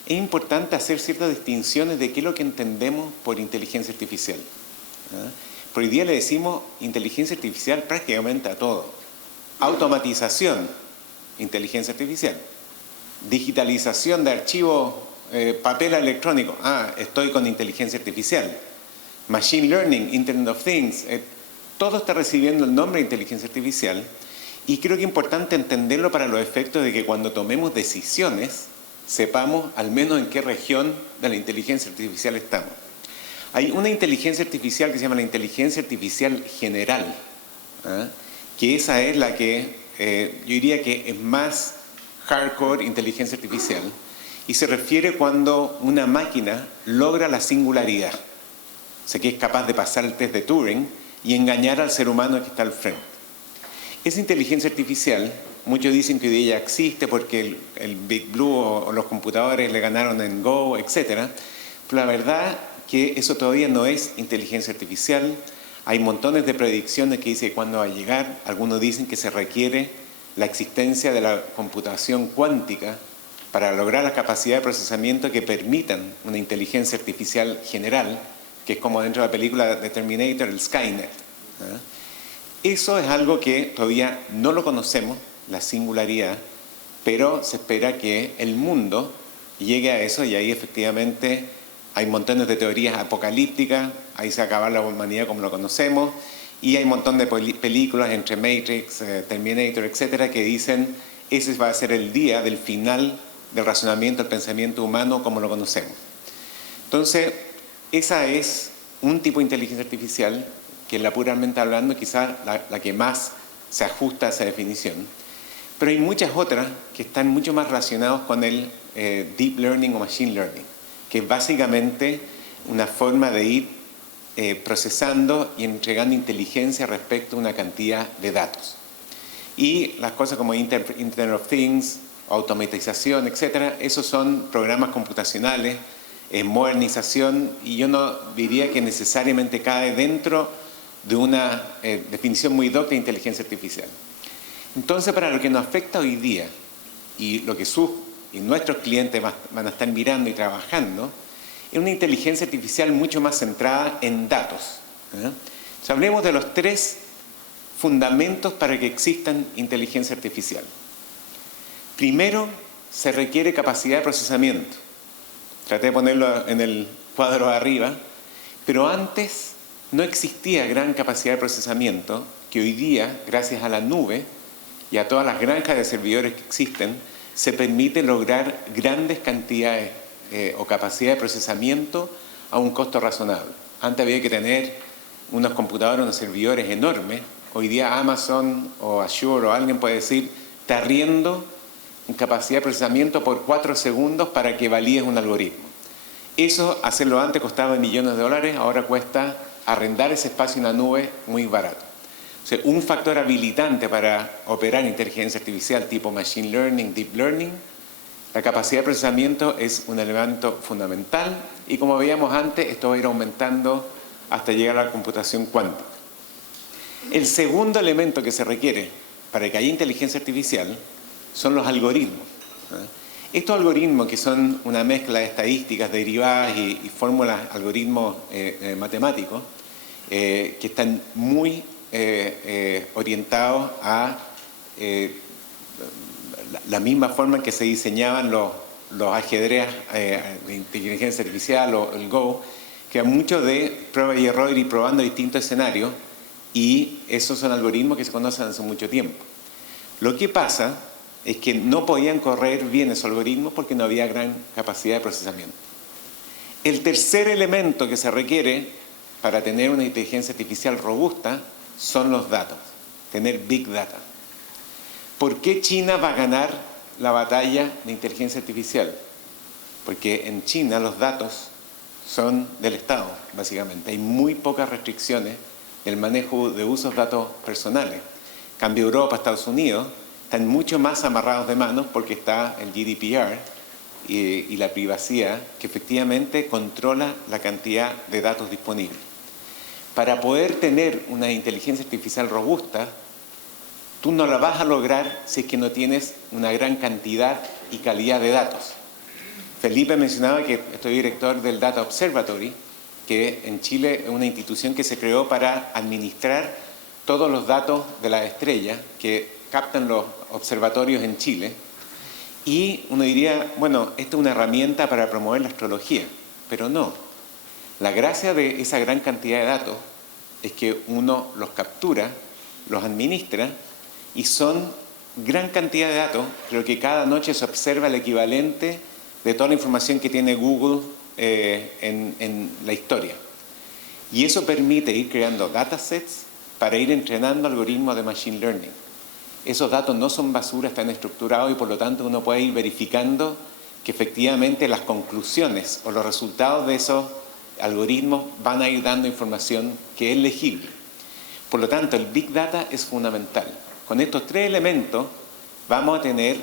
es importante hacer ciertas distinciones de qué es lo que entendemos por inteligencia artificial. Por hoy día le decimos inteligencia artificial prácticamente a todo. Automatización, inteligencia artificial. Digitalización de archivos, papel electrónico, estoy con inteligencia artificial. Machine Learning, Internet of Things, todo está recibiendo el nombre de inteligencia artificial y creo que es importante entenderlo para los efectos de que cuando tomemos decisiones sepamos al menos en qué región de la inteligencia artificial estamos. Hay una inteligencia artificial que se llama la inteligencia artificial general, que esa es la que yo diría que es más hardcore inteligencia artificial y se refiere cuando una máquina logra la singularidad, o sea que es capaz de pasar el test de Turing y engañar al ser humano que está al frente. Esa inteligencia artificial, muchos dicen que hoy día ya existe porque el Big Blue o los computadores le ganaron en Go, etc. Pero la verdad que eso todavía no es inteligencia artificial. Hay montones de predicciones que dicen cuándo va a llegar. Algunos dicen que se requiere la existencia de la computación cuántica para lograr la capacidad de procesamiento que permitan una inteligencia artificial general, que es como dentro de la película de Terminator, el Skynet. Eso es algo que todavía no lo conocemos, la singularidad, pero se espera que el mundo llegue a eso y ahí efectivamente hay montones de teorías apocalípticas, ahí se acaba la humanidad como lo conocemos y hay un montón de películas entre Matrix, Terminator, etcétera, que dicen ese va a ser el día del final del razonamiento, del pensamiento humano como lo conocemos. Entonces, esa es un tipo de inteligencia artificial que la puramente hablando quizás la que más se ajusta a esa definición. Pero hay muchas otras que están mucho más relacionadas con el Deep Learning o Machine Learning, que es básicamente una forma de ir procesando y entregando inteligencia respecto a una cantidad de datos. Y las cosas como Internet of Things, automatización, etcétera, esos son programas computacionales, modernización, y yo no diría que necesariamente cae dentro de una definición muy docta de inteligencia artificial. Entonces, para lo que nos afecta hoy día y lo que y nuestros clientes van a estar mirando y trabajando, es una inteligencia artificial mucho más centrada en datos. Entonces, hablemos de los 3 fundamentos para que existan inteligencia artificial. Primero, se requiere capacidad de procesamiento. Traté de ponerlo en el cuadro de arriba, pero antes no existía gran capacidad de procesamiento que hoy día, gracias a la nube y a todas las granjas de servidores que existen, se permite lograr grandes cantidades o capacidad de procesamiento a un costo razonable. Antes había que tener unos computadores, unos servidores enormes. Hoy día Amazon o Azure o alguien puede decir, te arriendo en capacidad de procesamiento por 4 segundos para que valíes un algoritmo. Eso, hacerlo antes costaba millones de dólares, ahora cuesta arrendar ese espacio en la nube muy barato. O sea, un factor habilitante para operar inteligencia artificial tipo Machine Learning, Deep Learning, la capacidad de procesamiento es un elemento fundamental y como veíamos antes, esto va a ir aumentando hasta llegar a la computación cuántica. El segundo elemento que se requiere para que haya inteligencia artificial son los algoritmos. Estos algoritmos, que son una mezcla de estadísticas derivadas y fórmulas, algoritmos matemáticos, que están muy orientados a la misma forma en que se diseñaban los ajedrez de inteligencia artificial o el Go, que hay mucho de prueba y error y probando distintos escenarios, y esos son algoritmos que se conocen hace mucho tiempo. Lo que pasa es que no podían correr bien esos algoritmos porque no había gran capacidad de procesamiento. El tercer elemento que se requiere para tener una inteligencia artificial robusta son los datos, tener Big Data. ¿Por qué China va a ganar la batalla de inteligencia artificial? Porque en China los datos son del Estado, básicamente. Hay muy pocas restricciones del manejo de usos de datos personales. En cambio, Europa, Estados Unidos están mucho más amarrados de manos porque está el GDPR y la privacidad, que efectivamente controla la cantidad de datos disponibles. Para poder tener una inteligencia artificial robusta, tú no la vas a lograr si es que no tienes una gran cantidad y calidad de datos. Felipe mencionaba que estoy director del Data Observatory, que en Chile es una institución que se creó para administrar todos los datos de las estrellas que captan los observatorios en Chile. Y uno diría, bueno, esta es una herramienta para promover la astrología, pero no. La gracia de esa gran cantidad de datos es que uno los captura, los administra, y son gran cantidad de datos. Creo que cada noche se observa el equivalente de toda la información que tiene Google en la historia. Y eso permite ir creando datasets para ir entrenando algoritmos de Machine Learning. Esos datos no son basura, están estructurados y por lo tanto uno puede ir verificando que efectivamente las conclusiones o los resultados de esos algoritmos van a ir dando información que es legible. Por lo tanto, el Big Data es fundamental. Con estos tres elementos vamos a tener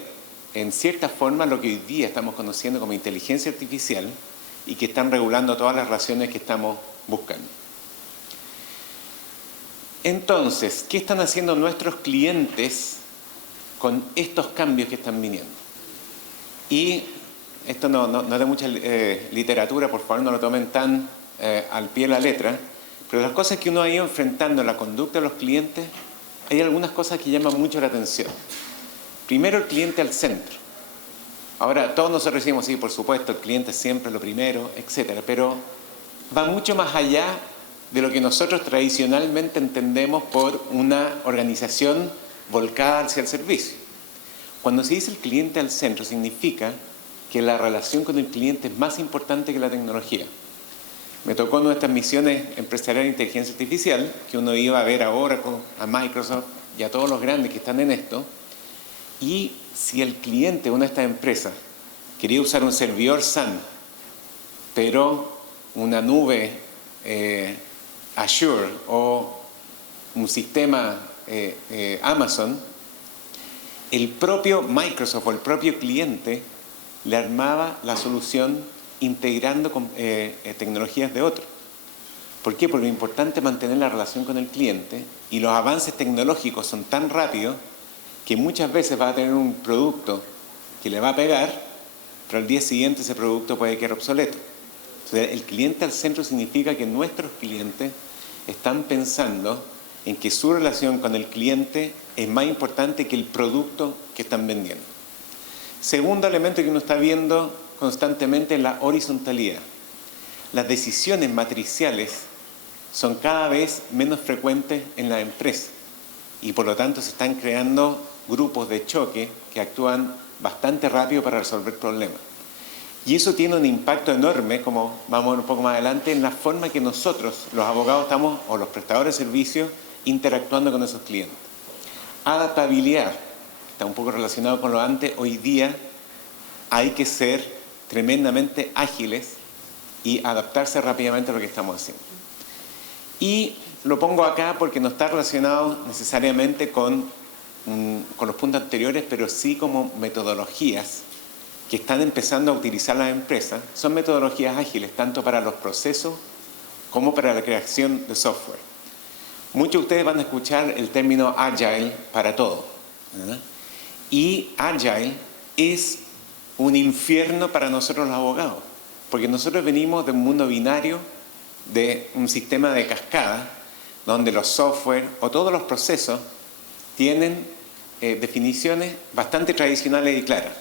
en cierta forma lo que hoy día estamos conociendo como inteligencia artificial y que están regulando todas las relaciones que estamos buscando. Entonces, ¿qué están haciendo nuestros clientes con estos cambios que están viniendo? Y esto no es de mucha literatura, por favor no lo tomen tan al pie de la letra, pero las cosas que uno ha ido enfrentando en la conducta de los clientes, hay algunas cosas que llaman mucho la atención. Primero, el cliente al centro. Ahora, todos nosotros decimos, sí, por supuesto, el cliente es siempre lo primero, etcétera, pero va mucho más allá de lo que nosotros tradicionalmente entendemos por una organización volcada hacia el servicio. Cuando se dice el cliente al centro, significa que la relación con el cliente es más importante que la tecnología. Me tocó en nuestras misiones empresariales de inteligencia artificial, que uno iba a ver a Oracle, a Microsoft y a todos los grandes que están en esto, y si el cliente de una de estas empresas quería usar un servidor SAN, pero una nube Azure o un sistema Amazon, el propio Microsoft o el propio cliente le armaba la solución integrando con, tecnologías de otro. ¿Por qué? Porque lo importante es mantener la relación con el cliente y los avances tecnológicos son tan rápidos que muchas veces va a tener un producto que le va a pegar, pero al día siguiente ese producto puede quedar obsoleto. Entonces, el cliente al centro significa que nuestros clientes están pensando en que su relación con el cliente es más importante que el producto que están vendiendo. Segundo elemento que uno está viendo constantemente es la horizontalidad. Las decisiones matriciales son cada vez menos frecuentes en la empresa y por lo tanto se están creando grupos de choque que actúan bastante rápido para resolver problemas. Y eso tiene un impacto enorme, como vamos a ver un poco más adelante, en la forma que nosotros, los abogados, estamos, o los prestadores de servicios, interactuando con esos clientes. Adaptabilidad, está un poco relacionado con lo antes. Hoy día hay que ser tremendamente ágiles y adaptarse rápidamente a lo que estamos haciendo. Y lo pongo acá porque no está relacionado necesariamente con los puntos anteriores, pero sí como metodologías que están empezando a utilizar las empresas. Son metodologías ágiles, tanto para los procesos como para la creación de software. Muchos de ustedes van a escuchar el término Agile para todo, ¿verdad? Y Agile es un infierno para nosotros los abogados, porque nosotros venimos de un mundo binario, de un sistema de cascada, donde los software o todos los procesos tienen definiciones bastante tradicionales y claras.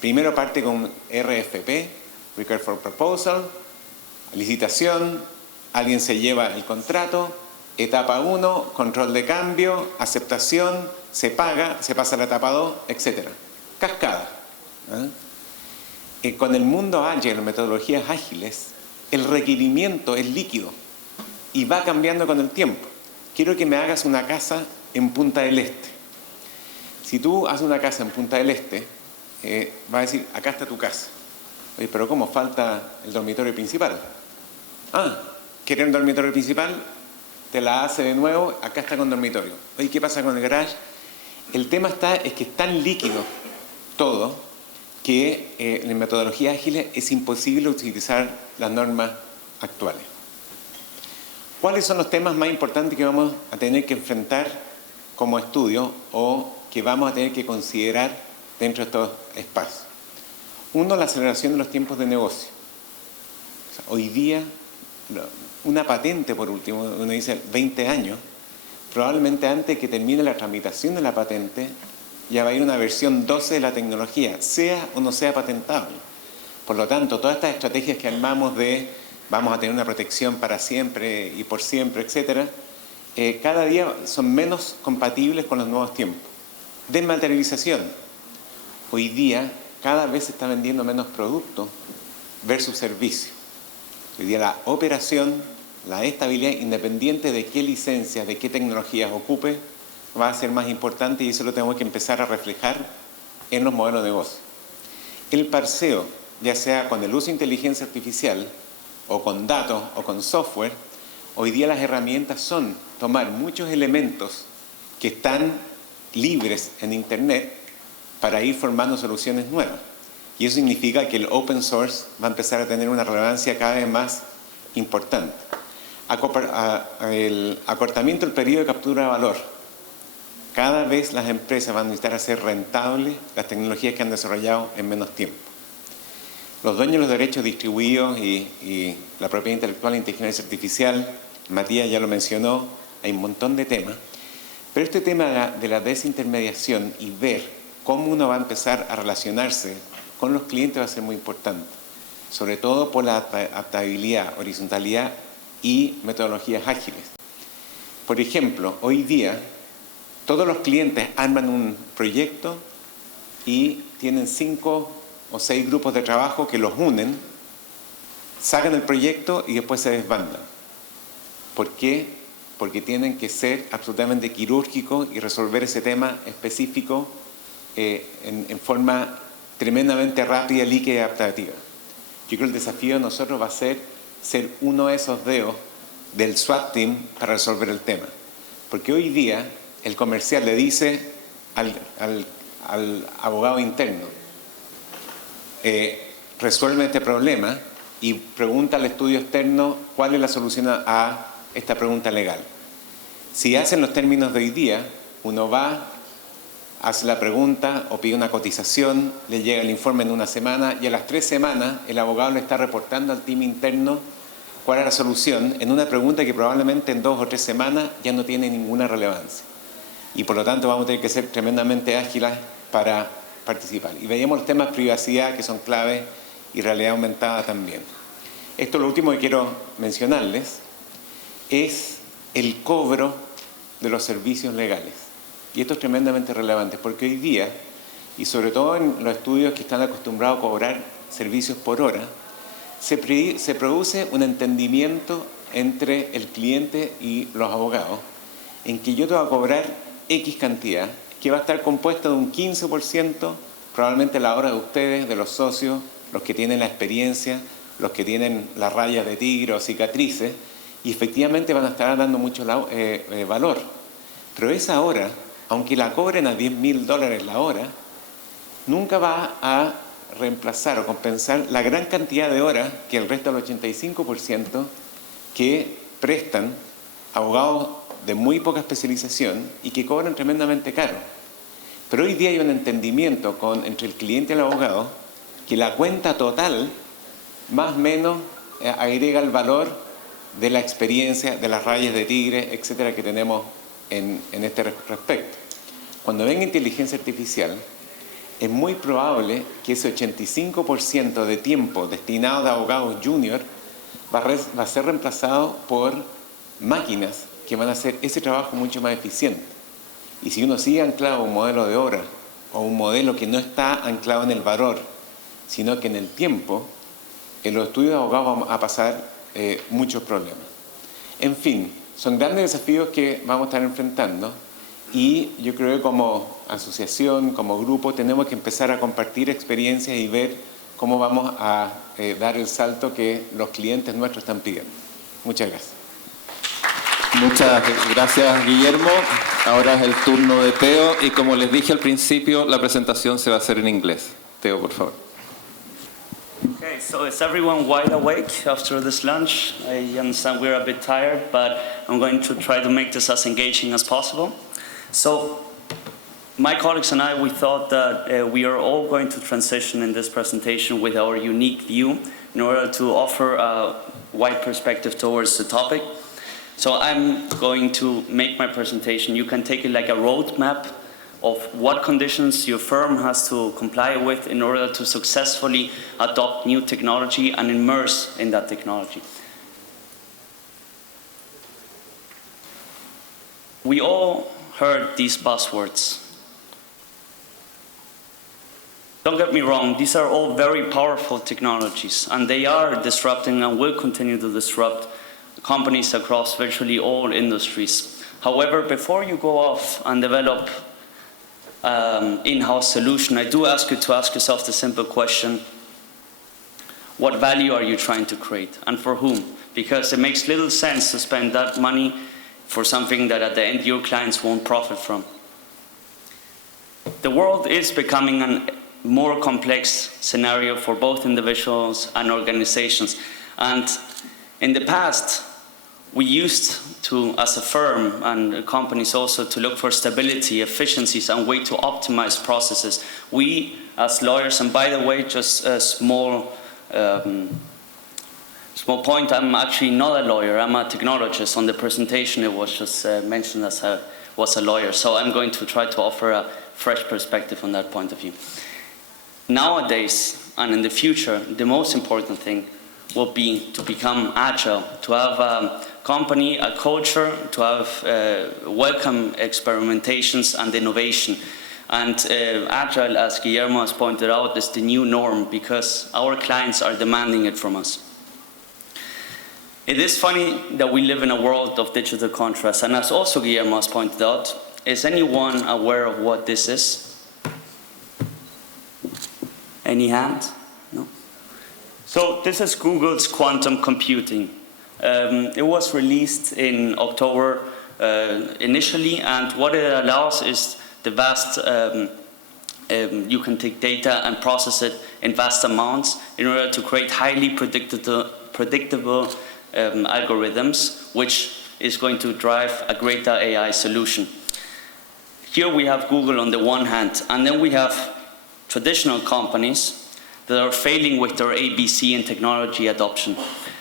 Primero parte con RFP, Request for Proposal, licitación, alguien se lleva el contrato, etapa 1, control de cambio, aceptación, se paga, se pasa a la etapa 2, etc. Cascada. Con el mundo ágil, las metodologías ágiles, el requerimiento es líquido y va cambiando con el tiempo. Quiero que me hagas una casa en Punta del Este. Si tú haces una casa en Punta del Este, va a decir, acá está tu casa. Oye, pero ¿cómo? Falta el dormitorio principal. Ah, ¿quieres el dormitorio principal? Te la hace de nuevo, acá está con dormitorio. Oye, ¿qué pasa con el garage? El tema es que es tan líquido todo que en metodología ágil es imposible utilizar las normas actuales. ¿Cuáles son los temas más importantes que vamos a tener que enfrentar como estudio o que vamos a tener que considerar dentro de estos espacios. Uno, la aceleración de los tiempos de negocio. O sea, hoy día, una patente, por último, uno dice 20 años, probablemente antes que termine la tramitación de la patente, ya va a ir una versión 12 de la tecnología, sea o no sea patentable. Por lo tanto, todas estas estrategias que armamos de vamos a tener una protección para siempre y por siempre, etcétera, cada día son menos compatibles con los nuevos tiempos. Desmaterialización. Hoy día cada vez se está vendiendo menos productos versus servicio. Hoy día la operación, la estabilidad, independiente de qué licencia, de qué tecnologías ocupe, va a ser más importante y eso lo tenemos que empezar a reflejar en los modelos de negocio. El parseo, ya sea con el uso de inteligencia artificial o con datos o con software, hoy día las herramientas son tomar muchos elementos que están libres en Internet para ir formando soluciones nuevas. Y eso significa que el open source va a empezar a tener una relevancia cada vez más importante. El acortamiento del periodo de captura de valor. Cada vez las empresas van a necesitar hacer rentables las tecnologías que han desarrollado en menos tiempo. Los dueños de los derechos distribuidos y la propiedad intelectual e inteligencia artificial, Matías ya lo mencionó, hay un montón de temas. Pero este tema de la desintermediación y ver cómo uno va a empezar a relacionarse con los clientes va a ser muy importante. Sobre todo por la adaptabilidad, horizontalidad y metodologías ágiles. Por ejemplo, hoy día todos los clientes arman un proyecto y tienen 5 o 6 grupos de trabajo que los unen, sacan el proyecto y después se desbandan. ¿Por qué? Porque tienen que ser absolutamente quirúrgicos y resolver ese tema específico en forma tremendamente rápida, líquida y adaptativa. Yo creo que el desafío de nosotros va a ser uno de esos dedos del SWAT team para resolver el tema. Porque hoy día el comercial le dice al abogado interno, resuelve este problema y pregunta al estudio externo cuál es la solución a esta pregunta legal. Si hacen los términos de hoy día, uno va, hace la pregunta o pide una cotización, le llega el informe en una semana y a las 3 semanas el abogado le está reportando al team interno cuál es la solución en una pregunta que probablemente en 2 o 3 semanas ya no tiene ninguna relevancia. Y por lo tanto vamos a tener que ser tremendamente ágiles para participar. Y veíamos los temas de privacidad que son clave y realidad aumentada también. Esto lo último que quiero mencionarles es el cobro de los servicios legales. Y esto es tremendamente relevante porque hoy día, y sobre todo en los estudios que están acostumbrados a cobrar servicios por hora, se produce un entendimiento entre el cliente y los abogados en que yo te voy a cobrar X cantidad, que va a estar compuesta de un 15%, probablemente a la hora de ustedes, de los socios, los que tienen la experiencia, los que tienen las rayas de tigre o cicatrices, y efectivamente van a estar dando mucho valor. Pero esa hora, aunque la cobren a $10,000 la hora, nunca va a reemplazar o compensar la gran cantidad de horas que el resto del 85% que prestan abogados de muy poca especialización y que cobran tremendamente caro. Pero hoy día hay un entendimiento entre el cliente y el abogado que la cuenta total más o menos agrega el valor de la experiencia, de las rayas de tigre, etcétera, que tenemos en este respecto. Cuando venga inteligencia artificial, es muy probable que ese 85% de tiempo destinado a abogados junior va a ser reemplazado por máquinas que van a hacer ese trabajo mucho más eficiente. Y si uno sigue anclado a un modelo de hora o un modelo que no está anclado en el valor, sino que en el tiempo, en los estudios de abogados vamos a pasar muchos problemas. En fin, son grandes desafíos que vamos a estar enfrentando y yo creo que como asociación, como grupo, tenemos que empezar a compartir experiencias y ver cómo vamos a dar el salto que los clientes nuestros están pidiendo. Muchas gracias. Muchas gracias, Guillermo. Ahora es el turno de Teo y como les dije al principio, la presentación se va a hacer en inglés. Teo, por favor. Okay, so is everyone wide awake after this lunch? I understand we're a bit tired, but I'm going to try to make this as engaging as possible. So my colleagues and I, we thought that we are all going to transition in this presentation with our unique view in order to offer a wide perspective towards the topic. So I'm going to make my presentation. You can take it like a roadmap of what conditions your firm has to comply with in order to successfully adopt new technology and immerse in that technology. We all heard these buzzwords. Don't get me wrong, these are all very powerful technologies, and they are disrupting and will continue to disrupt companies across virtually all industries. However, before you go off and develop in-house solution, I do ask you to ask yourself the simple question, what value are you trying to create and for whom? Because it makes little sense to spend that money for something that at the end your clients won't profit from. The world is becoming a more complex scenario for both individuals and organizations. And in the past, we used to, as a firm and companies also, to look for stability, efficiencies, and way to optimize processes. We, as lawyers, and by the way, just a small point, I'm actually not a lawyer, I'm a technologist. On the presentation, it was just mentioned as I was a lawyer. So I'm going to try to offer a fresh perspective on that point of view. Nowadays, and in the future, the most important thing will be to become agile, to have a company, a culture, to have welcome experimentations and innovation. And agile, as Guillermo has pointed out, is the new norm because our clients are demanding it from us. It is funny that we live in a world of digital contrast, and as also Guillermo has pointed out, is anyone aware of what this is? Any hands? No? So this is Google's quantum computing. It was released in October initially, and what it allows is the vast, you can take data and process it in vast amounts in order to create highly predictable algorithms, which is going to drive a greater AI solution. Here we have Google on the one hand, and then we have traditional companies that are failing with their ABC in technology adoption.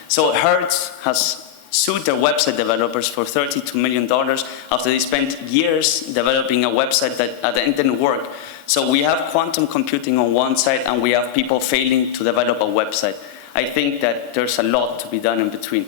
So Hertz has sued their website developers for $32 million after they spent years developing a website that at the end didn't work. So we have quantum computing on one side and we have people failing to develop a website. I think that there's a lot to be done in between.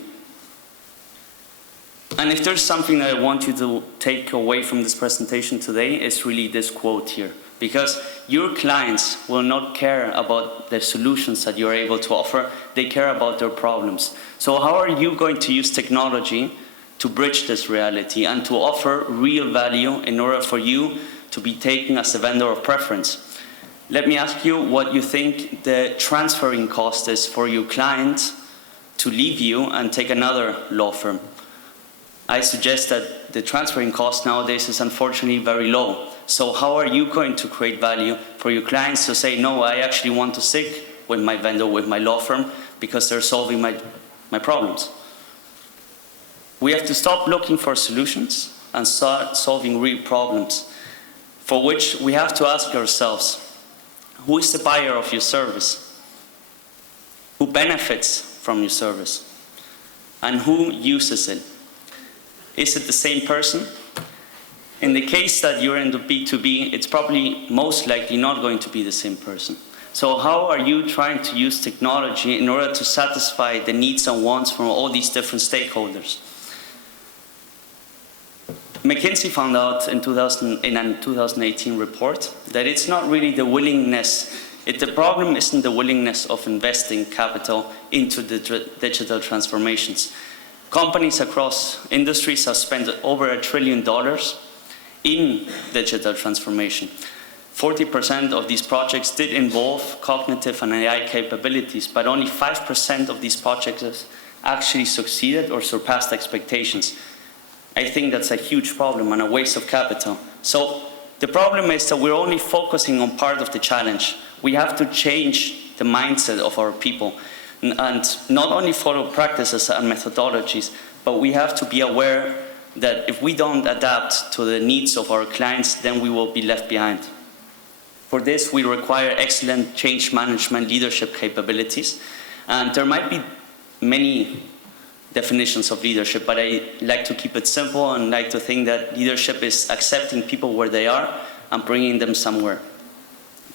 And if there's something that I want you to take away from this presentation today, it's really this quote here. Because your clients will not care about the solutions that you're able to offer, they care about their problems. So how are you going to use technology to bridge this reality and to offer real value in order for you to be taken as a vendor of preference? Let me ask you what you think the transferring cost is for your client to leave you and take another law firm. I suggest that the transferring cost nowadays is unfortunately very low. So how are you going to create value for your clients to say, no, I actually want to stick with my vendor, with my law firm, because they're solving my problems? We have to stop looking for solutions and start solving real problems, for which we have to ask ourselves, who is the buyer of your service? Who benefits from your service? And who uses it? Is it the same person? In the case that you're in the B2B, it's probably most likely not going to be the same person. So how are you trying to use technology in order to satisfy the needs and wants from all these different stakeholders? McKinsey found out in a 2018 report that it's not really the willingness, the problem isn't the willingness of investing capital into the digital transformations. Companies across industries have spent over $1 trillion in digital transformation. 40% of these projects did involve cognitive and AI capabilities, but only 5% of these projects actually succeeded or surpassed expectations. I think that's a huge problem and a waste of capital. So the problem is that we're only focusing on part of the challenge. We have to change the mindset of our people and not only follow practices and methodologies, but we have to be aware that if we don't adapt to the needs of our clients, then we will be left behind. For this, we require excellent change management leadership capabilities. And there might be many definitions of leadership, but I like to keep it simple and like to think that leadership is accepting people where they are and bringing them somewhere,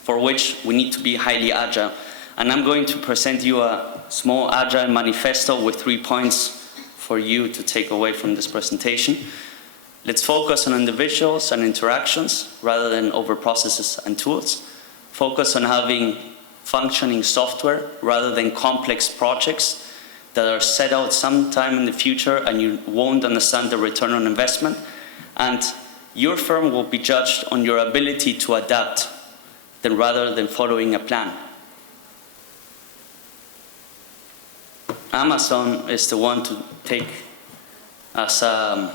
for which we need to be highly agile. And I'm going to present you a small agile manifesto with 3 points for you to take away from this presentation. Let's focus on individuals and interactions rather than over processes and tools. Focus on having functioning software rather than complex projects that are set out sometime in the future and you won't understand the return on investment. And your firm will be judged on your ability to adapt rather than following a plan. Amazon is the one to take as an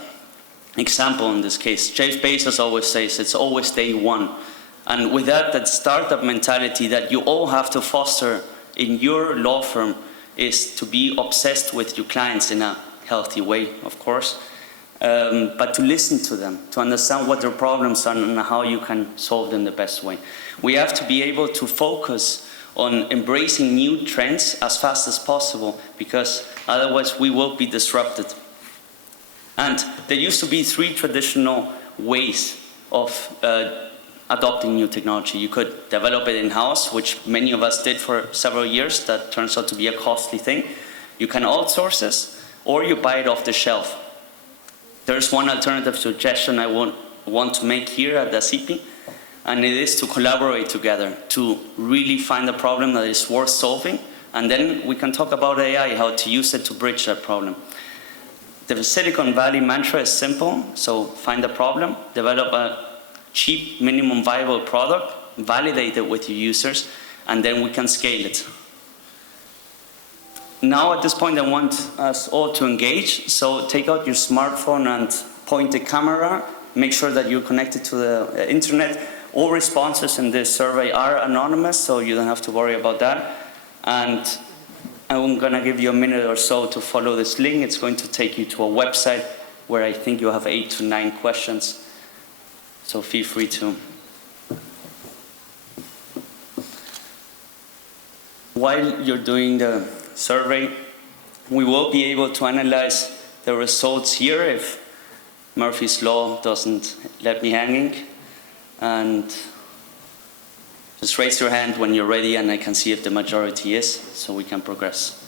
example in this case. Jeff Bezos always says it's always day one. And with that startup mentality that you all have to foster in your law firm is to be obsessed with your clients in a healthy way, of course, but to listen to them, to understand what their problems are and how you can solve them the best way. We have to be able to focus on embracing new trends as fast as possible, because otherwise we will be disrupted. And there used to be 3 traditional ways of adopting new technology. You could develop it in-house, which many of us did for several years. That turns out to be a costly thing. You can outsource this, or you buy it off the shelf. There's one alternative suggestion I want to make here at the CP, and it is to collaborate together, to really find a problem that is worth solving, and then we can talk about AI, how to use it to bridge that problem. The Silicon Valley mantra is simple, so find a problem, develop a cheap, minimum viable product, validate it with your users, and then we can scale it. Now at this point I want us all to engage, so take out your smartphone and point the camera, make sure that you're connected to the internet. All responses in this survey are anonymous, so you don't have to worry about that. And I'm going to give you a minute or so to follow this link. It's going to take you to a website where I think you have 8 to 9 questions. So feel free to. While you're doing the survey, we will be able to analyze the results here if Murphy's Law doesn't let me hanging. And just raise your hand when you're ready and I can see if the majority is, so we can progress.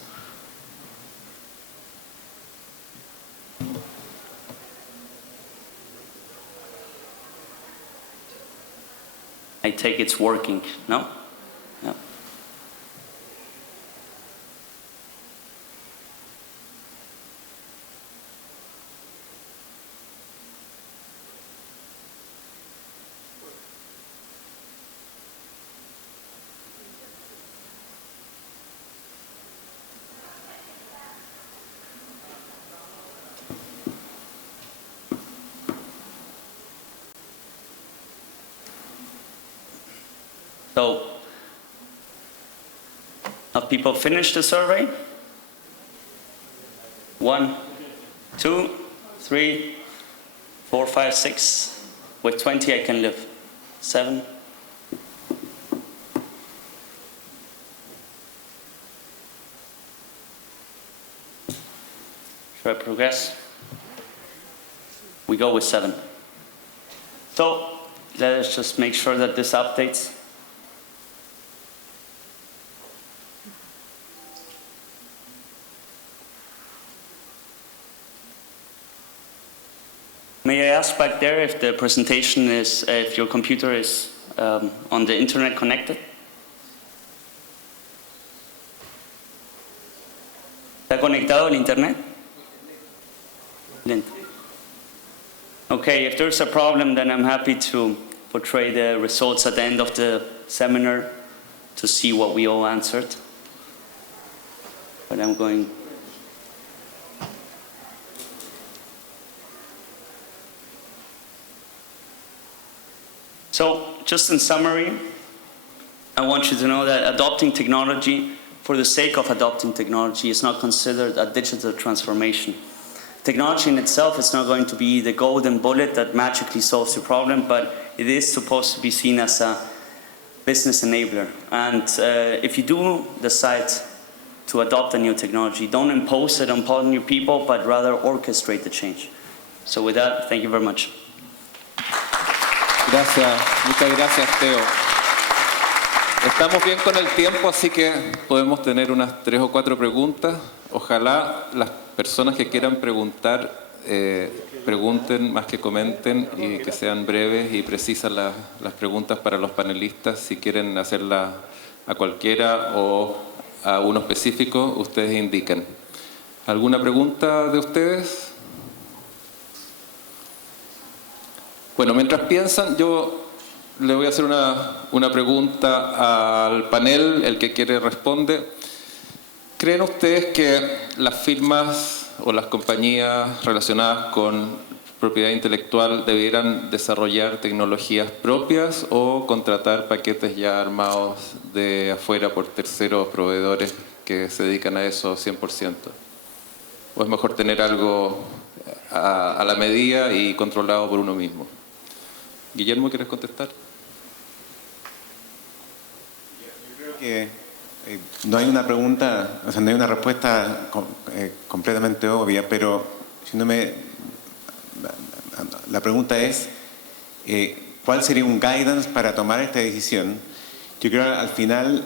I take it's working, no? Yeah. So, have people finished the survey? 1, 2, 3, 4, 5, 6. With 20 I can live. 7. Should I progress? We go with 7. So, let us just make sure that this updates. May I ask back there if the presentation is, if your computer is on the internet connected? ¿Está conectado al internet? Okay, if there's a problem, then I'm happy to portray the results at the end of the seminar to see what we all answered. But I'm going. So, just in summary, I want you to know that adopting technology for the sake of adopting technology is not considered a digital transformation. Technology in itself is not going to be the golden bullet that magically solves your problem, but it is supposed to be seen as a business enabler. And if you do decide to adopt a new technology, don't impose it upon your people, but rather orchestrate the change. So with that, thank you very much. Gracias, muchas gracias, Teo. Estamos bien con el tiempo, así que podemos tener unas 3 o 4 preguntas. Ojalá las personas que quieran preguntar pregunten más que comenten y que sean breves y precisas las preguntas para los panelistas. Si quieren hacerlas a cualquiera o a uno específico, ustedes indican. ¿Alguna pregunta de ustedes? Bueno, mientras piensan, yo le voy a hacer una pregunta al panel, el que quiere responde. ¿Creen ustedes que las firmas o las compañías relacionadas con propiedad intelectual debieran desarrollar tecnologías propias o contratar paquetes ya armados de afuera por terceros proveedores que se dedican a eso 100%? ¿O es mejor tener algo a la medida y controlado por uno mismo? Guillermo, ¿quieres contestar? Yo creo que no hay una pregunta, o sea, no hay una respuesta completamente obvia, pero si no la pregunta es ¿cuál sería un guidance para tomar esta decisión? Yo creo que al final,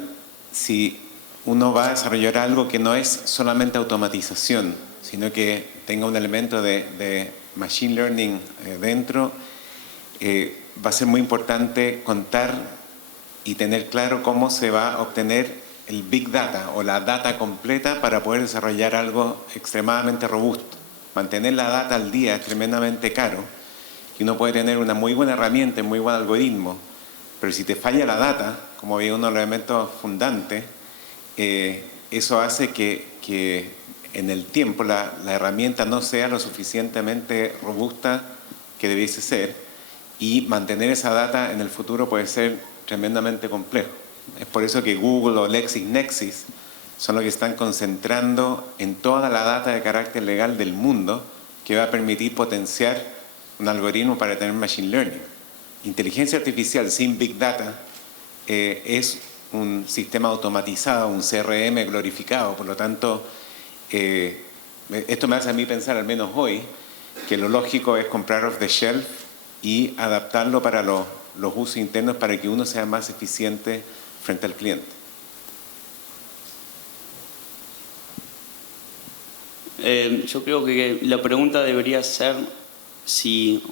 si uno va a desarrollar algo que no es solamente automatización, sino que tenga un elemento de machine learning dentro, va a ser muy importante contar y tener claro cómo se va a obtener el Big Data o la data completa para poder desarrollar algo extremadamente robusto. Mantener la data al día es tremendamente caro y uno puede tener una muy buena herramienta, un muy buen algoritmo, pero si te falla la data, como había uno de los elementos fundantes, eso hace que en el tiempo la herramienta no sea lo suficientemente robusta que debiese ser, y mantener esa data en el futuro puede ser tremendamente complejo. Es por eso que Google o LexisNexis son los que están concentrando en toda la data de carácter legal del mundo que va a permitir potenciar un algoritmo para tener machine learning. Inteligencia artificial sin Big Data es un sistema automatizado, un CRM glorificado. Por lo tanto, esto me hace a mí pensar, al menos hoy, que lo lógico es comprar off the shelf y adaptarlo para los usos internos para que uno sea más eficiente frente al cliente. Yo creo que la pregunta debería ser si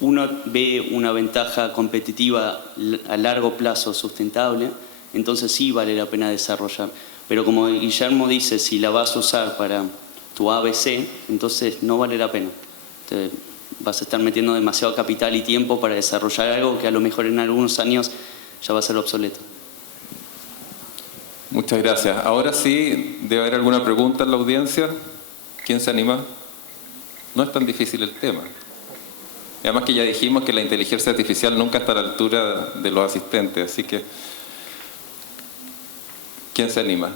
uno ve una ventaja competitiva a largo plazo sustentable, entonces sí vale la pena desarrollar. Pero como Guillermo dice, si la vas a usar para tu ABC, entonces no vale la pena. Vas a estar metiendo demasiado capital y tiempo para desarrollar algo que a lo mejor en algunos años ya va a ser obsoleto. Muchas gracias. Ahora sí, debe haber alguna pregunta en la audiencia. ¿Quién se anima? No es tan difícil el tema. Y además que ya dijimos que la inteligencia artificial nunca está a la altura de los asistentes, así que ¿quién se anima?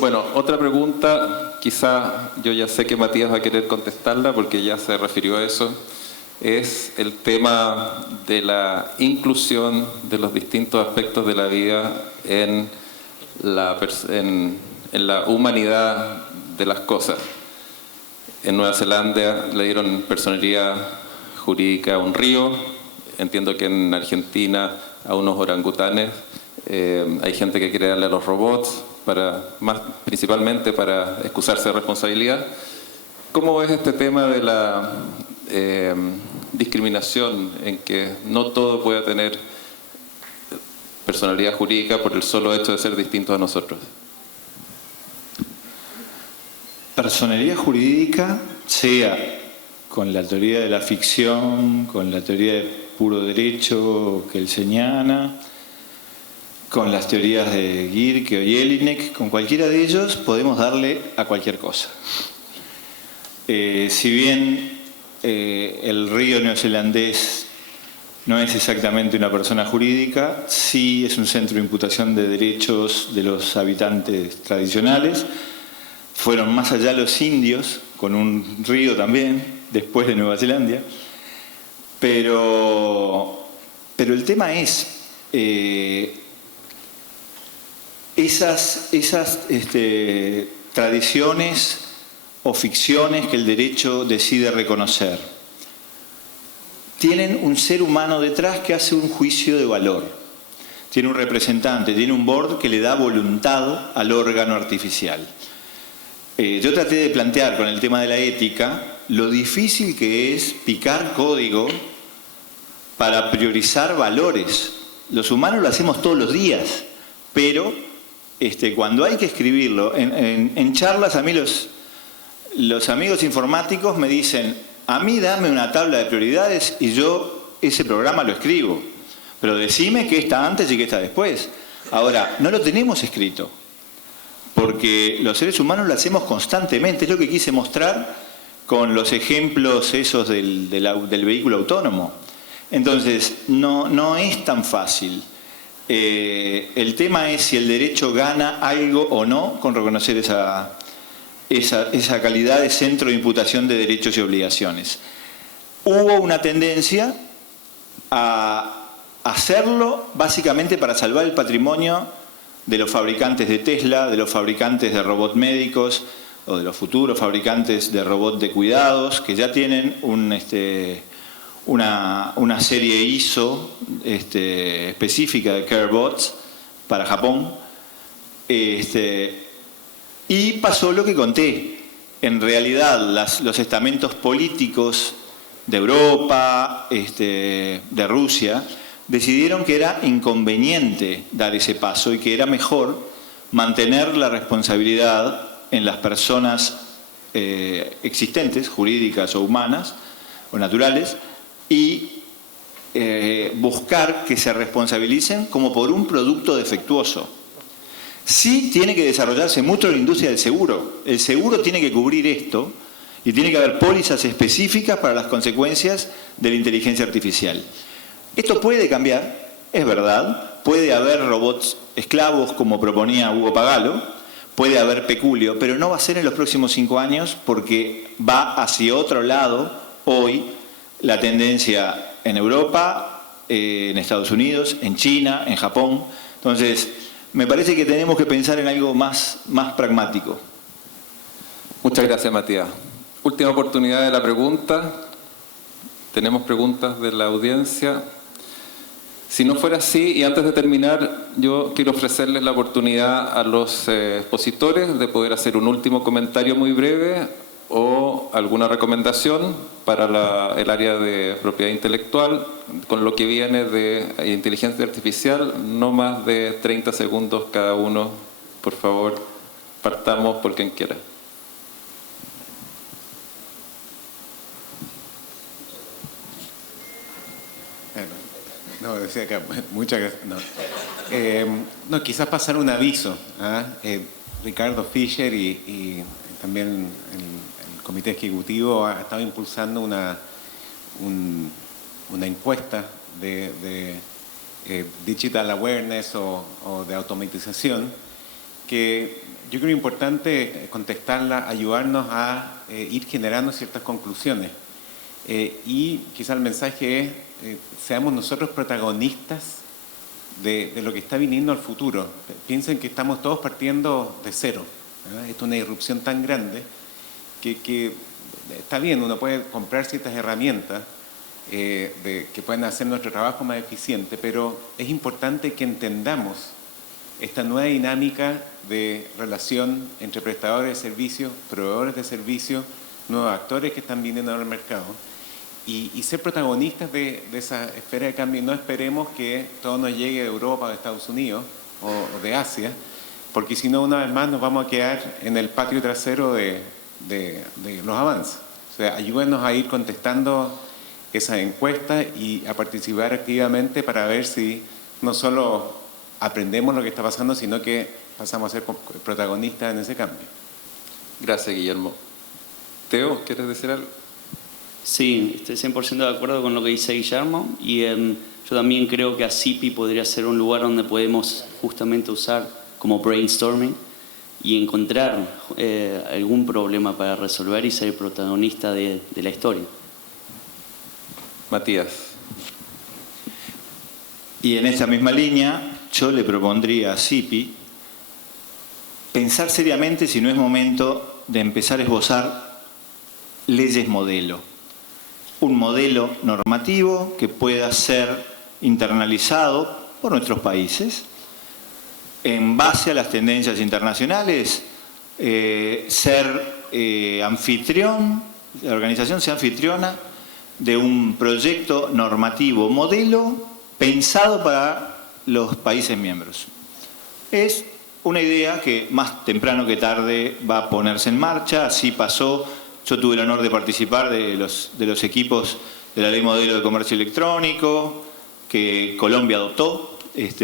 Bueno, otra pregunta, quizá yo ya sé que Matías va a querer contestarla porque ya se refirió a eso, es el tema de la inclusión de los distintos aspectos de la vida en la humanidad de las cosas. En Nueva Zelanda le dieron personalidad jurídica a un río, entiendo que en Argentina a unos orangutanes, hay gente que quiere darle a los robots, principalmente para excusarse de responsabilidad. ¿Cómo ves este tema de la discriminación en que no todo puede tener personalidad jurídica por el solo hecho de ser distinto a nosotros? Personalidad jurídica, sea con la teoría de la ficción, con la teoría de puro derecho kelseniana, con las teorías de Gierke o Jelinek, con cualquiera de ellos podemos darle a cualquier cosa. Si bien el río neozelandés no es exactamente una persona jurídica, sí es un centro de imputación de derechos de los habitantes tradicionales. Fueron más allá los indios, con un río también, después de Nueva Zelanda. Pero el tema es esas tradiciones o ficciones que el derecho decide reconocer. Tienen un ser humano detrás que hace un juicio de valor. Tiene un representante, tiene un board que le da voluntad al órgano artificial. Yo traté de plantear con el tema de la ética lo difícil que es picar código para priorizar valores. Los humanos lo hacemos todos los días, pero cuando hay que escribirlo, en charlas a mí los amigos informáticos me dicen, a mí dame una tabla de prioridades y yo ese programa lo escribo, pero decime qué está antes y qué está después. Ahora, no lo tenemos escrito, porque los seres humanos lo hacemos constantemente, es lo que quise mostrar con los ejemplos esos del vehículo autónomo. Entonces, no es tan fácil. El tema es si el derecho gana algo o no con reconocer esa calidad de centro de imputación de derechos y obligaciones. Hubo una tendencia a hacerlo básicamente para salvar el patrimonio de los fabricantes de Tesla, de los fabricantes de robots médicos o de los futuros fabricantes de robots de cuidados, que ya tienen una serie ISO específica de CareBots para Japón. Y pasó lo que conté. En realidad, los estamentos políticos de Europa, de Rusia, decidieron que era inconveniente dar ese paso y que era mejor mantener la responsabilidad en las personas existentes, jurídicas o humanas o naturales, y buscar que se responsabilicen como por un producto defectuoso. Sí tiene que desarrollarse mucho la industria del seguro. El seguro tiene que cubrir esto y tiene que haber pólizas específicas para las consecuencias de la inteligencia artificial. Esto puede cambiar, es verdad. Puede haber robots esclavos como proponía Hugo Pagalo, puede haber peculio, pero no va a ser en los próximos 5 años porque va hacia otro lado hoy la tendencia en Europa, en Estados Unidos, en China, en Japón. Entonces, me parece que tenemos que pensar en algo más pragmático. Muchas gracias, Matías. Última oportunidad de la pregunta. Tenemos preguntas de la audiencia. Si no fuera así, y antes de terminar, yo quiero ofrecerles la oportunidad a los expositores de poder hacer un último comentario muy breve o alguna recomendación para el área de propiedad intelectual con lo que viene de inteligencia artificial. No más de 30 segundos cada uno, por favor. Partamos por quien quiera. No, decía acá, muchas gracias. No, quizás pasar un aviso. Ricardo Fischer y también el Comité Ejecutivo ha estado impulsando una encuesta de digital awareness o de automatización que yo creo importante contestarla, ayudarnos a ir generando ciertas conclusiones. Y quizá el mensaje es, seamos nosotros protagonistas de lo que está viniendo al futuro. Piensen que estamos todos partiendo de cero. Esto es una irrupción tan grande que está bien, uno puede comprar ciertas herramientas que pueden hacer nuestro trabajo más eficiente, pero es importante que entendamos esta nueva dinámica de relación entre prestadores de servicios, proveedores de servicios, nuevos actores que están viniendo al mercado y ser protagonistas de esa esfera de cambio. No esperemos que todo nos llegue de Europa, de Estados Unidos o de Asia, porque si no, una vez más nos vamos a quedar en el patio trasero de los avances. O sea, ayúdenos a ir contestando esas encuestas y a participar activamente para ver si no solo aprendemos lo que está pasando, sino que pasamos a ser protagonistas en ese cambio. Gracias, Guillermo. Teo, ¿quieres decir algo? Sí, estoy 100% de acuerdo con lo que dice Guillermo y yo también creo que ACIPI podría ser un lugar donde podemos justamente usar como brainstorming y encontrar algún problema para resolver y ser protagonista de la historia. Matías. Y en esa misma línea, yo le propondría a CIPI pensar seriamente si no es momento de empezar a esbozar leyes modelo. Un modelo normativo que pueda ser internalizado por nuestros países en base a las tendencias internacionales, anfitrión, la organización sea anfitriona de un proyecto normativo modelo pensado para los países miembros. Es una idea que más temprano que tarde va a ponerse en marcha, así pasó. Yo tuve el honor de participar de los equipos de la Ley Modelo de Comercio Electrónico, que Colombia adoptó,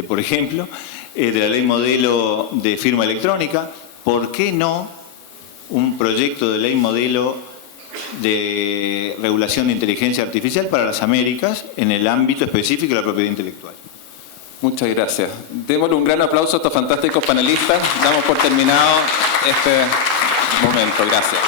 por ejemplo, de la Ley Modelo de Firma Electrónica. ¿Por qué no un proyecto de ley modelo de regulación de inteligencia artificial para las Américas en el ámbito específico de la propiedad intelectual? Muchas gracias. Démosle un gran aplauso a estos fantásticos panelistas. Damos por terminado este momento. Gracias.